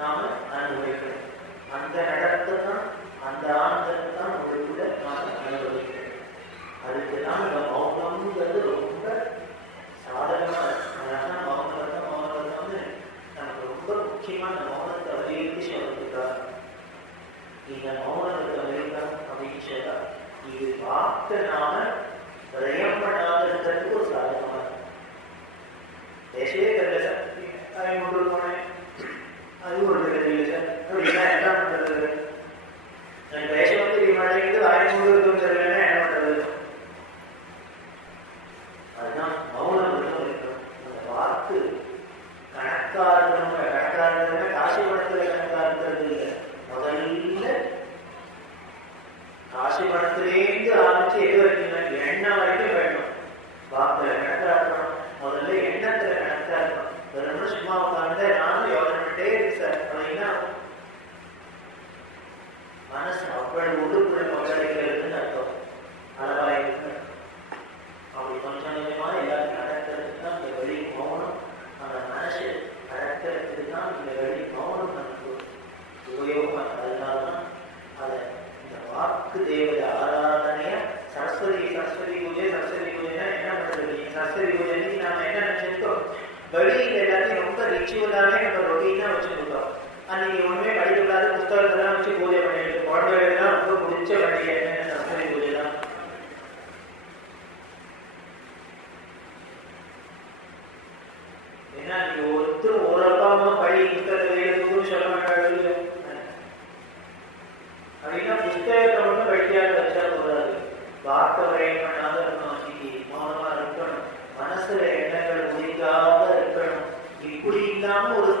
நாம அனுபவிக்கணும். அந்த நடத்தை தான், அந்த ஆனந்தத்தை தான் உள்ளுக்குள்ள நாம அனுபவிக்கணும். அதுக்குதான் இந்த மௌனம்ங்கிறது ரொம்ப சாதகமா இருக்கு. அதனால மௌனம்னு நமக்கு ரொம்ப முக்கியமான மௌனத்தை வலியுறுத்தி சொல்றதுக்காக இந்த மௌனத்தை வலியுறுத்தம் அப்படின்னு சொல்றா. இது வாக்க நாம விரயம் பண்ணாததுக்கு ஒரு சாதகமா இருக்கு. பேசவே தெரியல சார், அதை கொண்டு போனேன், அது ஒரு தெரியல சார் அப்படின்னா என்ன பண்றது? நான் பேசவும் தெரிய மாட்டேங்குது, ஆய கொண்டு இருக்கும் தெரியலன்னா என்ன பண்றது? அதுதான் மௌனம் இருக்கணும். அந்த வாக்கு கணக்கா இருக்கணும். கணக்கா இருக்கிறது காசி பணத்துல கணக்கா இருக்கிறது இல்லை. முதல்ல காசி பணத்திலேருந்து ஆரம்பிச்சு எது வரைக்கும் எண்ணம் வரைக்கும் வேணும். வாக்குல கணக்கா இருக்கணும். முதல்ல எண்ணத்துல கணக்கா இருக்கணும். வெறும் சும்மா உட்கார்ந்து நானும் யோசனை பண்ணிட்டே இருக்கு சார் அப்படின்னா மனசு அவ்வளவு உள்ளுக்குள்ள மகளிர்கள் இருக்குன்னு அர்த்தம். அளவா இருக்கு. அப்படி கொஞ்சம் கொஞ்சமா எல்லாத்தையும் அடக்கிறதுக்கு தான் இந்த வெளி மௌனம். அந்த மனசு அடக்கிறதுக்கு தான் இந்த வெளி மௌனம் நமக்கு உபயோகமா. அதனாலதான் அதை இந்த வாக்கு தேவத ஆராதனைய சரஸ்வதி பூஜை. சரஸ்வதி பூஜைனா என்ன பண்றது? சரஸ்வதி பூஜைக்கு நாம என்ன நினைச்சிருக்கோம்? வெளியில் எல்லாத்தையும் ரொம்ப ரிச்சுவலாவே நம்ம ரொட்டீனா வச்சுருக்கோம். அன்னைக்கு ஒண்ணுமே படிக்கூடாது, புத்தகத்தெல்லாம் வச்சு பூஜை பண்ணிட்டு குழந்தைகள்லாம் ரொம்ப பிடிச்ச பண்டிகை என்னென்ன சரஸ்வதி பூஜை தான். ஏன்னா நீங்க ஒருத்தரும் ஒரு அப்பா அம்மா பழி புத்தகத்தை வேணும்னு சொல்ல மாட்டாங்க அப்படின்னா புத்தகத்தை மட்டும் படிக்காத வச்சா போதாது. வாக்க வரையும் பண்ணாத இருக்கணும், மௌனமா இருக்கணும், மனசுல எண்ணங்கள் முடிக்காத இருக்கணும். இப்படி இல்லாம ஒரு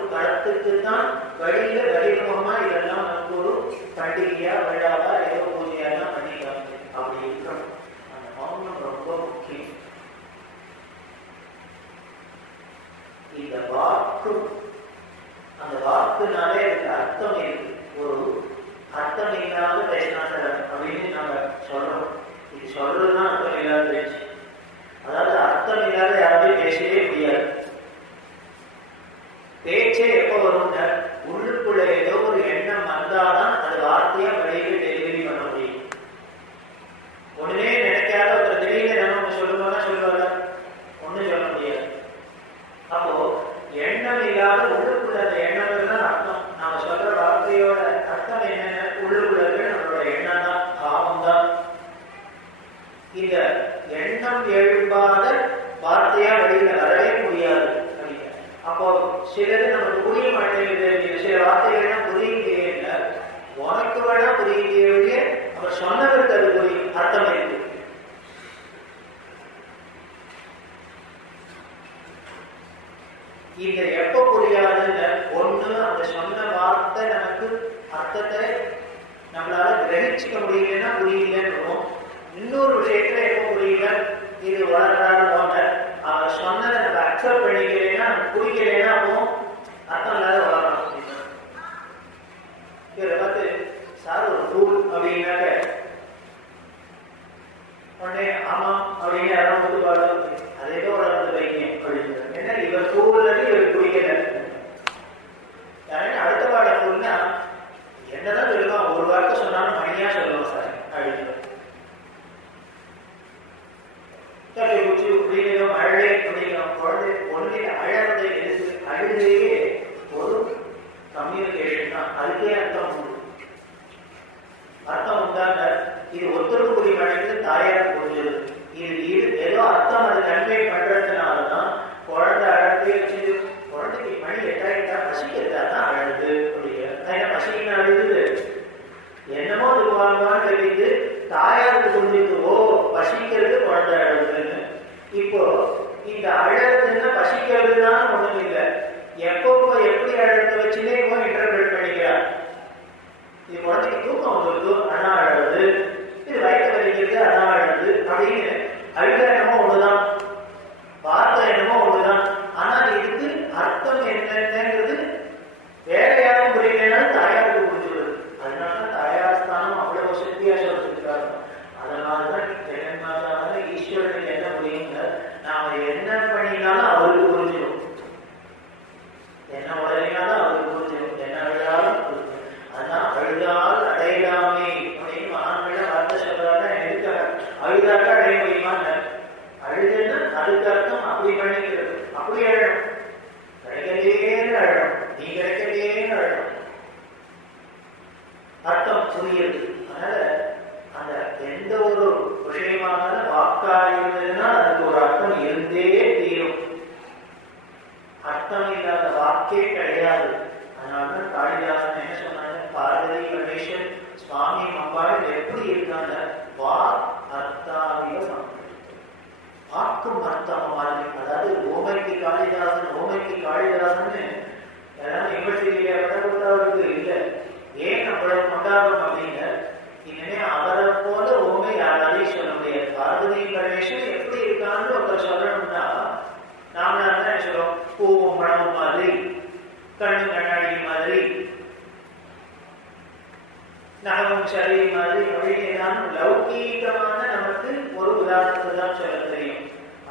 இந்த எண்ணம் எழும்பாத வார்த்தையா வெளியில வரவே முடியாது. அப்போ சிலது நமக்கு புரிய மாட்டேங்குது, சில வார்த்தைகள்லாம் புரியலையே இல்லை, உனக்கு வேணா புரியலையே, அவர் சொன்னவருக்கு அது புரியும், அர்த்தம் இருக்கு. இந்த எப்ப புரியாதுன்னு ஒண்ணு, அந்த சொன்ன வார்த்தை நமக்கு அர்த்தத்தை நம்மளால கிரகிச்சுக்க முடியலன்னா புரியலன்னு. இன்னொரு விஷயத்துல எப்ப புரியல, இது வளர்றாரு போன்ற அவர் சொன்னதை நம்ம அக்செப்ட் பண்ணிக்கலைன்னா, புரியலைன்னா அப்போ அர்த்தம் இல்லாத வளரணும். இவரை பார்த்து சார் ஒரு ஃபூல் அப்படின்னாக்க உடனே ஆமா அப்படின்னு யாரும் ஒத்துப்பாடு, அதே வளர்ந்து வைக்கணும் அப்படின்னு. ஏன்னா இவர் ஃபூல்னு இவருக்கு பிடிக்கல. அடுத்த பாட ஃபூல்னா என்னதான் சொல்லுவான், ஒரு வார்த்தை சொன்னாலும் மணியா சொல்லுவோம் சார் அப்படின்னு. மழை அப்படிங்கிற குழந்தை ஒன்றில் அழகதை எடுத்து அழுதையே ஒரு கம்யூனிகேஷன் தான். அதுக்கே அர்த்தம் உண்டு. அர்த்தம் உண்டாங்க இது ஒத்துழைப்புரிய மழைக்கு தாயாருக்கு புரிஞ்சது. இது ஏதோ அர்த்தம் அது நன்மை பண்றதுனாலதான் குழந்தை அழகே வச்சு குழந்தைக்கு மணி எட்டாயிட்டா பசிக்கிறதா தான் அழுது அப்படிங்கிற பசிக்கு அழுது என்னமோ துவாங்கன்னு தெரியுது. தாயாருக்கு புரிஞ்சுட்டு ஓ பசிக்கிறது குழந்தை அழுதுன்னு. இப்போ இந்த அழகுன்னா பசிக்கிறதுதான் ஒண்ணும் இல்லை, எப்போ எப்படி அழகத்தை வச்சுன்னே இன்டர்பிரேட் பண்ணிக்கிறார். இது குழந்தைக்கு தூக்கம் வந்துருக்கு அண்ணா அழகுது, இது வயிற்று வலிக்கிறது அண்ணா அழகுது அப்படின்னு அழுக என்னமோ ஒண்ணுதான், வார்த்தை என்னமோ ஒண்ணுதான். ஆனா இதுக்கு அர்த்தம் என்னங்கிறது வேற யாரும் புரியலனாலும் தாயாருக்கு புரிஞ்சுடுது. அதனாலதான் தாயார் ஸ்தானம் அவ்வளவு சக்தியா சொல்லிருக்காங்க. அதனாலதான் ஜெகன்மாதான ஈஸ்வரனுக்கு என்ன புரியுங்க, நாம என்ன பண்ணினாலும் அவருக்கு புரிஞ்சிடும், என்ன உடனேனாலும் அவருக்கு புரிஞ்சிடும், என்ன அழுதாலும் புரிஞ்சிடும். அதான் அழுதால் அடையலாமே அப்படின்னு மகான்கள வார்த்தை சொல்றாங்க. எதுக்காக அழுதாக்க அடைய முடியுமான்னு, அழுதுன்னா அதுக்கு அர்த்தம் அப்படி பண்ணிக்கிறது, அப்படி அழணும், கிடைக்கலேன்னு அழணும், நீ கிடைக்கலேன்னு அழணும், அர்த்தம் புரியுது. அதனால அந்த எந்த ஒரு விஷயமான வாக்கா இருந்ததுன்னா அதுக்கு ஒரு அர்த்தம் இருந்தே தீரும். அர்த்தம் இல்லாத வாக்கே கிடையாது. அதனால காளிதாசன் என்ன சொன்னாங்க, பார்வதி கணேசன் சுவாமி அம்பாள் எப்படி இருக்காங்க, வாக் அர்த்தாவிய வாக்கும் அர்த்தம் மாதிரி. அதாவது ஓமைக்கு காளிதாசன் யாராவது யூனிவர்சிட்டியில பட்டவருக்கு இல்லை, ஏன் அவ்வளவு கொண்டாடும் அப்படின்னு இனிமே அவரை போல ஓமை யாராலையும் சொல்ல முடியாது. பார்வதி கணேசன் எப்படி இருக்கான்னு ஒருத்தர் சொல்லணும்னா நாம என்ன சொல்றோம், பூவும் பழமும் மாதிரி, கண்ணு கண்ணாடி மாதிரி, நகமும் சரி மாதிரி அப்படின்னு லௌகீகமான நமக்கு ஒரு உதாரணத்தை தான் சொல்ல தெரியும்.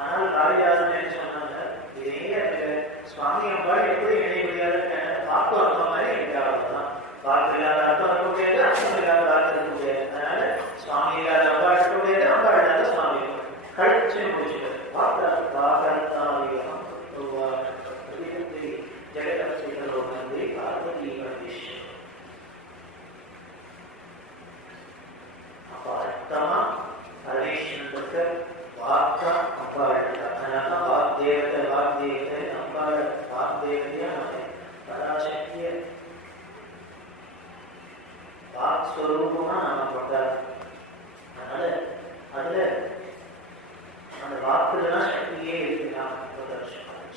ஆனால் காளிதாசன் என்ன சொன்னாங்க, இதே சுவாமி அம்பாள் எப்படி இணைய முடியாது, வாக்கு அர்த்தம் மாதிரி எனக்காகத்தான். வாக்கு இல்லாத அர்த்தம் இருக்க முடியாது, அர்த்தம் இல்லாத வாக்கு இருக்க முடியாது. அதனால சுவாமி இல்லாத அம்பாள் இருக்க முடியாது, அம்பாள் இல்லாத சுவாமி கழிச்சு முடிச்சுட்டு வாக்கர்த்தாவியம் ஜெகதோ வந்து பார்வதி கணேஷ். அப்ப அர்த்தமா கணேஷனுக்கு வாக்கா அம்பாள். அதனால வாக்தேவத்தை அம்பாள் வாக்தேவதையா பராசக்திய வாக்ஸ்வரூபமா நாம கொண்டாடு. அதனால அதுல அந்த வாக்குலாம் சக்தியே இருக்குன்னா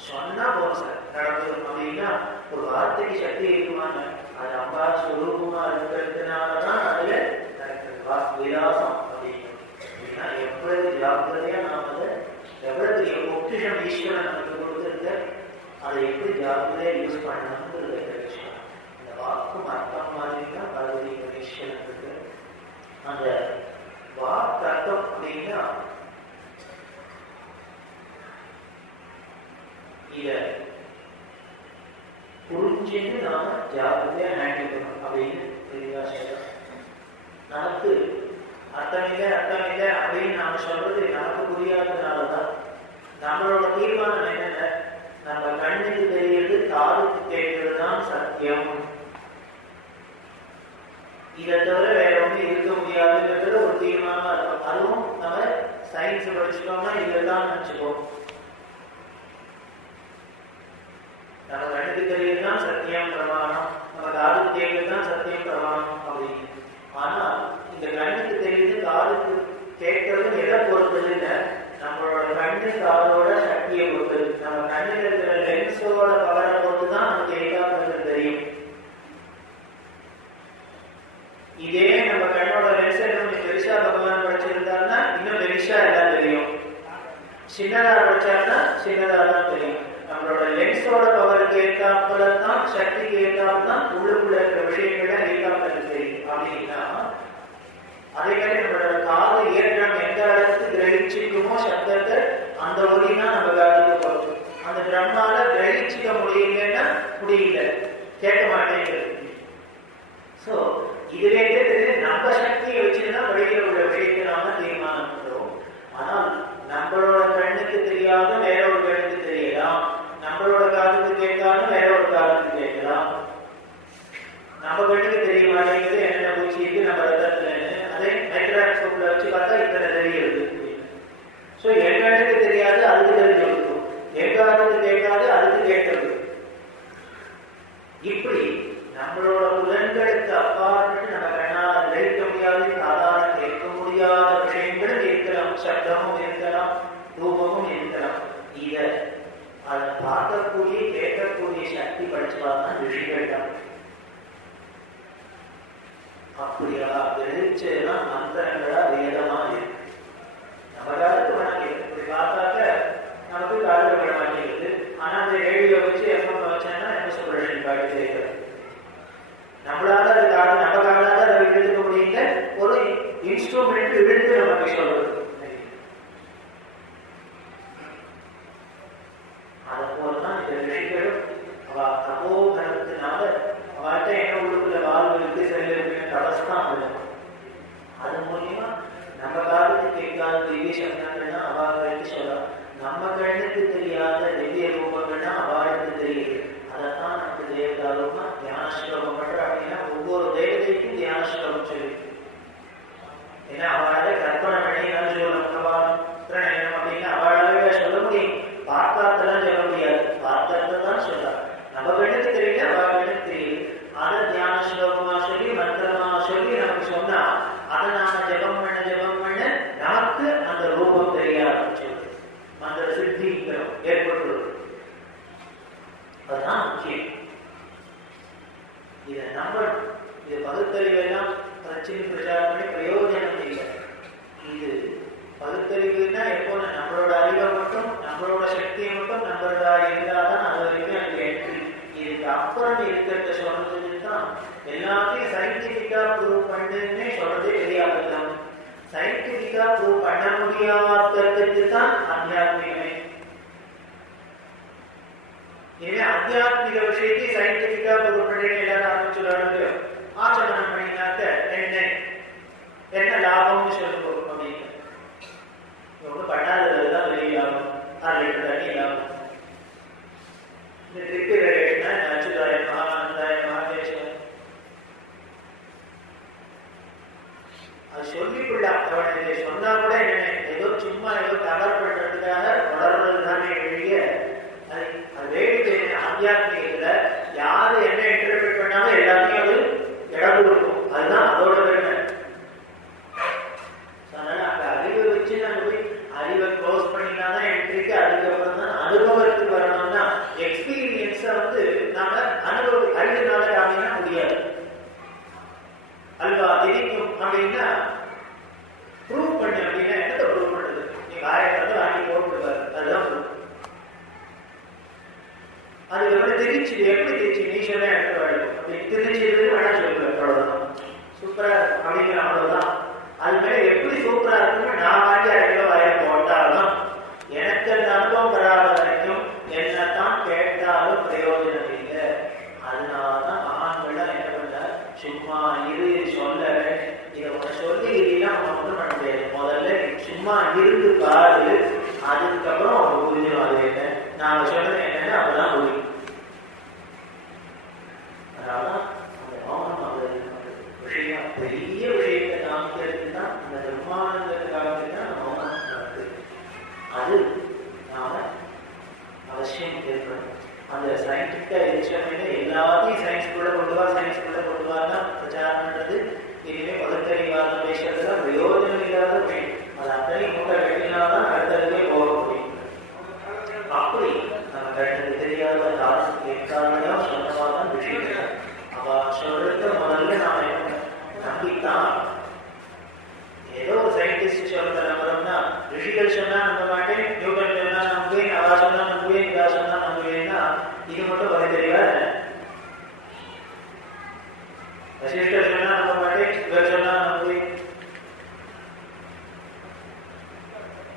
சொன்னா போதும் நடக்கும் அப்படின்னா ஒரு வார்த்தைக்கு சக்தி இருக்குமாங்க, அது அம்பா ஸ்வரூபமா இருக்கிறதுனாலதான் அதுல வாக்கு விலாசம் அப்படின்னா எவ்வளவு ஜாக்கிரதையா நாம் அதை எவ்வளவு பொக்கிஷம் ஈஸ்வரன் நமக்கு கொடுத்துருக்க அதை எப்படி ஜாக்கிரதையா யூஸ் பண்ணணும்ன்றது விஷயம். இந்த வாக்கும் அர்த்தம் மாதிரின்னா பார்வதி கணேசனுக்கு அந்த வாக்கு அர்த்தம் அப்படின்னா இத புரிஞ்சுட்டு நாம ஜாக்கிரதையா ஹேண்டில் பண்ணணும் அப்படின்னு தெளிவா செய்யலாம். நமக்கு அர்த்தமில்லை அப்படின்னு நாம சொல்றது நமக்கு புரியாததுனாலதான். நம்மளோட தீர்மானம் என்னென்ன, நம்ம கண்ணுக்கு தெரிகிறது காதுக்கு கேட்கிறது தான் சத்தியம், இதை தவிர வேற ஒன்றும் இருக்க முடியாதுங்கிறது ஒரு தீர்மானமா இருக்கும். அதுவும் நம்ம சயின்ஸ் படிச்சுட்டோம்னா இதெல்லாம் நினைச்சுக்கோம். நம்ம கண்ணுக்கு தெரியுதுதான் சத்தியம் பிரமாணம், நம்ம காதுக்கு கேட்குதுதான் சத்தியம் பிரமாணம் அப்படின்னு. ஆனா இந்த கண்ணுக்கு தெரியுது காதுக்கு கேட்கறது எதை பொறுத்தது இல்லை, நம்மளோட கண்ணு காதோட சக்தியை பொறுத்தது. நம்ம கண்ணில் இருக்கிற லென்ஸோட பவரை பொறுத்து தான் நமக்கு எதிர்காலத்துல தெரியும். இதே நம்ம கண்ணோட லென்ஸ் கொஞ்சம் பெருசா பகவான் படிச்சிருந்தாருன்னா இன்னும் பெருசா எல்லாம் தெரியும், சின்னதா படிச்சாருன்னா சின்னதா தான் தெரியும். நம்மளோட லென்ஸோட பவருக்கு ஏற்றாப்புல தான் சக்திக்கு ஏற்றாப்புல தான் உள்ளுக்குள்ள இருக்கிற விஷயங்களை ஏற்றாப்புல தெரியும். அப்படின்னா அதே மாதிரி நம்மளோட காது ஏற்றம் எந்த அளவுக்கு கிரகிச்சிக்குமோ சப்தத்தை அந்த ஒலினா நம்ம காதுக்கு போகும். அந்த பிரம்மால கிரகிச்சிக்க முடியலன்னா முடியல, கேட்க மாட்டேங்கிறது. சோ இதுவே நம்ம சக்தியை வச்சுதான் வெளியில உள்ள விஷயத்தை நாம தீர்மானம் பண்றோம். ஆனால் நம்மளோட கண்ணுக்கு தெரியாத வேற ஒரு கண்ணுக்கு தெரியலாம், நம்மளோட காதுக்கு கேட்காத வேற ஒரு காதுக்கு கேட்கலாம். நம்ம கண்ணுக்கு தெரிய மாட்டேங்குது என்ன பூச்சி இருக்கு நம்ம ரத்தத்துல, அதே மைக்ரோஸ்கோப்ல வச்சு பார்த்தா இத்தனை தெரியுது. சோ என் கண்ணுக்கு தெரியாது அதுக்கு தெரிஞ்சுக்கணும், என் காதுக்கு கேட்காது அதுக்கு கேட்கறது. இப்படி நம்மளோட புலன்களுக்கு அப்பாற்பட்டு நம்ம கண்ணால் கிரகிக்க முடியாது, காதால கேட்க முடியாத விஷயங்களும் இருக்கலாம், சப்தமும் இருக்கலாம், ரூபமும் இருக்கலாம். அதை பார்க்கக்கூடிய கேட்கக்கூடிய சக்தி படிச்சு பார்த்தா ரிஷிகள் தான். அப்படியா கிரகிச்சதுதான் மந்திரங்களா வேதமா இருக்கு. நம்ம காலத்து வணங்கி இப்படி பார்த்தாக்க நமக்கு காதல் விட மாட்டேங்குது. ஆனா அந்த ரேடியோ வச்சு எஃப்எம் வச்சேன்னா எமோஷன் காட்டி சேர்க்கிறது. நம்மளால அது காடு நம்ம காடால அதை விழுந்துக்க முடியல, ஒரு இன்ஸ்ட்ருமெண்ட் விழுந்து நமக்கு சொல்றது. அதை போலதான் இந்த ரிஷிகளும் அவ தபோதனத்தினால அவர்கிட்ட என்ன உள்ளுக்குள்ள வாழ்வு இருக்கு செயல் இருக்குன்னு தபஸ்தான் விடும். அது மூலியமா நம்ம காலத்து கேட்காத திவ்ய சக்திகள்னா அவாளுக்கு சொல்லலாம், நம்ம கண்ணுக்கு தெரியாத திவ்ய ரூபங்கள்னா அவாளுக்கு தெரியுது. அதைத்தான் நமக்கு தேவதாரமா தியான ஸ்லோகம் பண்ற அப்படின்னா ஒவ்வொரு தேவதைக்கும் தியான ஸ்லோகம் சொல்லி. ஏன்னா அவளால கற்பனை பண்ணினாலும் சொல்லணும் பிரபானம் திரணயம் அப்படின்னு அவளால சொல்ல முடியும், பார்த்தாத்தெல்லாம் சொல்ல முடியாது, பார்த்தத்தை தான் சொல்லலாம். நம்ம கண்ணுக்கு தெரியல அவ கண்ணுக்கு தெரியுது. அதை தியான ஸ்லோகமா சொல்லி மந்திரமா சொல்லி நமக்கு சொன்னா அதை நாம ஜபம் பண்ண நமக்கு அந்த ரூபம் தெரிய ஆரம்பிச்சது, அந்த சித்தி ஏற்பட்டு. அதுதான் முக்கியம். இதை நம்ம இது பகுத்தறிவெல்லாம் பிரச்சனை பிரச்சாரம் பண்ணி பிரயோஜனம் இல்லை. இது பகுத்தறிவுன்னா எப்போ நம்மளோட அறிவை மட்டும் நம்மளோட சக்தியை மட்டும் நம்புறதா இருந்தாதான் அது வரைக்கும் எனக்கு என்ட்ரி. இதுக்கு அப்புறம் இருக்கிறத சொல்றதுன்னு தான் எல்லாத்தையும் சயின்டிபிக்கா ப்ரூவ் பண்ணுன்னே சொல்றதே தெரியாதுதான். சயின்டிபிக்கா ப்ரூவ் பண்ண முடியாததுக்கு தான் ஆத்தியாத்மிகமே. எனவே ஆத்தியாத்மிக விஷயத்தை சயின்டிபிக்கா ப்ரூவ் பண்ணி எல்லாரும் ஆரம்பிச்சுடாங்க. ஆச்சரணம் பண்ணினாக்க என்ன லாபம்னு சொல்லுவோம் அப்படின்னு ஒன்றும் பண்ணாததுதான் வெளியே லாபம். 6 லிட்டர் தண்ணி லாபம். இந்த திருப்பிரேஷனா அச்சுதாய மகானந்தாய மகாதேஸ்வரன் அது சொல்லிக்கொள்ள அவன் இதை சொன்னா கூட என்ன ஏதோ சும்மா ஏதோ தவறு பண்றதுக்காக வளர்றது தானே வெளிய. அது வேடிக்கை ஆத்தியாத்மிகத்துல யாரு என்ன இன்டர்பிரேட் பண்ணாலும் எல்லாத்தையும் அது இடம் கொடுக்கும். அதுதான் அதோட பெருமை. அதனால அந்த அறிவை வச்சு நம்ம போய் அறிவை க்ளோஸ் பண்ணினாதான் என்ட்ரிக்கு, அதுக்கப்புறம் தான் அனுபவத்துக்கு வரணும்னா எக்ஸ்பீரியன்ஸை நாம அறிவினால காமினா முடியாது. அல்வா திரிக்கும் அப்படின்னா ப்ரூவ் பண்ணு அப்படின்னா என்னத்தை ப்ரூவ் பண்ணுறது? நீ வாயத்தை வாங்கி போட்டுருக்காரு, அதுதான் ப்ரூவ். அது எப்படி திருச்சி நீ சொல்ல எடுத்து வாடும் அப்படி திருச்சி வேணா சொல்லுவேன், அவ்வளவுதான். சூப்பரா இருக்கும் அப்படிங்கிற அவ்வளவுதான். அது மேல எப்படி சூப்பரா இருக்குன்னு நான் வாங்கி 2 கிலோ வாயை போட்டாலும் எனக்கு அந்த அனுபவம் வராத வரைக்கும் என்னத்தான் கேட்டாலும் பிரயோஜனம் இல்லை. அதனாலதான் மகான்கள்லாம் என்ன பண்ண சும்மா இரு சொல்ல இதை உன சொல்லி இதெல்லாம் ஒன்றும் பண்ண முடியாது. முதல்ல சும்மா இருந்து பாரு, அதுக்கப்புறம் அவங்க புரிஞ்சிடும். அது என்ன நாங்க சொன்னது என்னன்னு அப்பதான் புரியும். அதனாலதான் அந்த மௌனம் விஷயம் பெரிய விஷயத்தை காமிக்கிறதுக்கு தான் இந்த பிரம்மானந்தத்தை காமிக்கிறது தான் மௌனம். சயின்டிஃபிக்கா எரிச்சமே எல்லாத்தையும் சயின்ஸ்குள்ள கொண்டு வான்னா பிரச்சாரம் பண்றது இனிமே பகுத்தறிவாதம் பேசுறதுலாம் பிரயோஜனம் இல்லாத விஷயம். அது அத்தனை மூட்டை கட்டினால்தான் அடுத்ததுக்கே போக முடியும். அப்படி நம்ம கட்டது தெரியாத காரணம் கேட்காதான் சொன்னவாதான் விஷயம். அவ சொல்றத முதல்ல நாம நம்பித்தான். ஏதோ ஒரு சயின்டிஸ்ட் சொல்ற நம்புறோம்னா, ரிஷிகள் சொன்னா நம்ப மாட்டேன், நியூட்டன் சொன்னா நம்புவேன், அவா சொன்னா நம்புவேன், இதா சொன்னா நம்புவேன்னா இது மட்டும் வகை தெரியாது. வசிஷ்டர் சொன்னா நம்ப மாட்டேன், இவர் சொன்னா நம்புவேன்,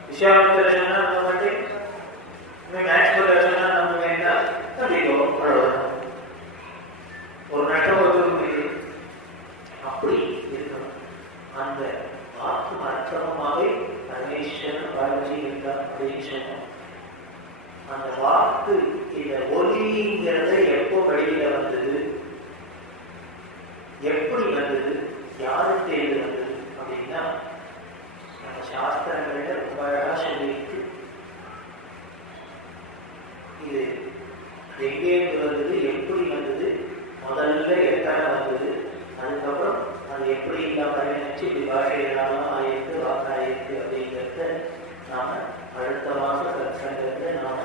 விஸ்வாமித்திர சொன்னா நம்ப மாட்டேன், மேக்ஸ்வெல் சொன்னா நம்புவேன்னா அப்படிங்கோ ஒரு நட்டம் ஒருத்தருக்கு அப்படி இருக்கணும். அந்த வாக்கு அர்த்தமாகவே பரமேஸ்வரன் வாழ்ச்சி இருந்தார் அப்படின்னு சொன்னோம். அந்த வாக்கு இந்த ஒலிங்கிறத எப்போ வெளியில வந்தது, எப்படி வந்தது, யாரு தேர்வு வந்தது அப்படின்னா நம்ம சாஸ்திரங்கள்ல ரொம்ப அழகா சொல்லியிருக்கு. இது எங்கேருந்து வந்தது, எப்படி வந்தது, முதல்ல எத்தனை வந்தது, அதுக்கப்புறம் அது எப்படி எல்லாம் பரிணமிச்சு இப்படி பாஷைகளாலும் ஆயிருக்கு வாக்காயிருக்கு அப்படிங்கிறத நாம அடுத்த மாச சத்சங்கத்தை நாம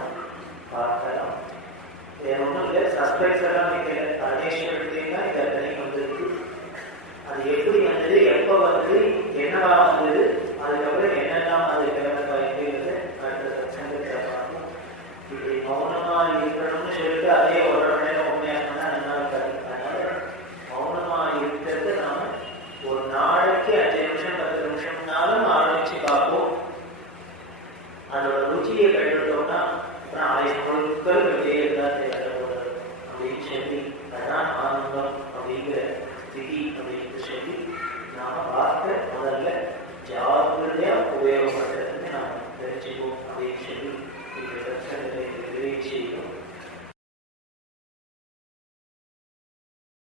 பார்க்கலாம். வேற ஒன்றும் இல்லை, சஸ்பென்ஸ் எல்லாம் வைக்கல. பரமேஸ்வரத்தையும் தான் இந்த தனி வந்திருக்கு. அது எப்படி வந்தது, எப்போ வந்தது, என்னவா வந்தது, அதுக்கப்புறம் என்னெல்லாம் அது கிளம்ப வாய்ப்புங்கிறது அடுத்த சத்சங்கத்தை பார்க்கலாம். இப்படி மௌனமா இருக்கணும்னு சொல்லிட்டு அதே ஒரு நேரம் உண்மையாக சொன்னா நல்லா இருக்காது. அதனால மௌனமா இருக்கிறது நாம ஒரு நாளைக்கு 5 நிமிஷம் 10 நிமிஷம்னாலும் ஆரம்பிச்சு பார்ப்போம். அதோட ருச்சியை கட்டுட்டோம்னா அப்புறம் பொருட்கள் வெளியே தான் தேவைப்படுறது அப்படின்னு சொல்லி அதான் ஆனந்தம் அப்படிங்கிற ஸ்திதி அப்படின்னு சொல்லி நாம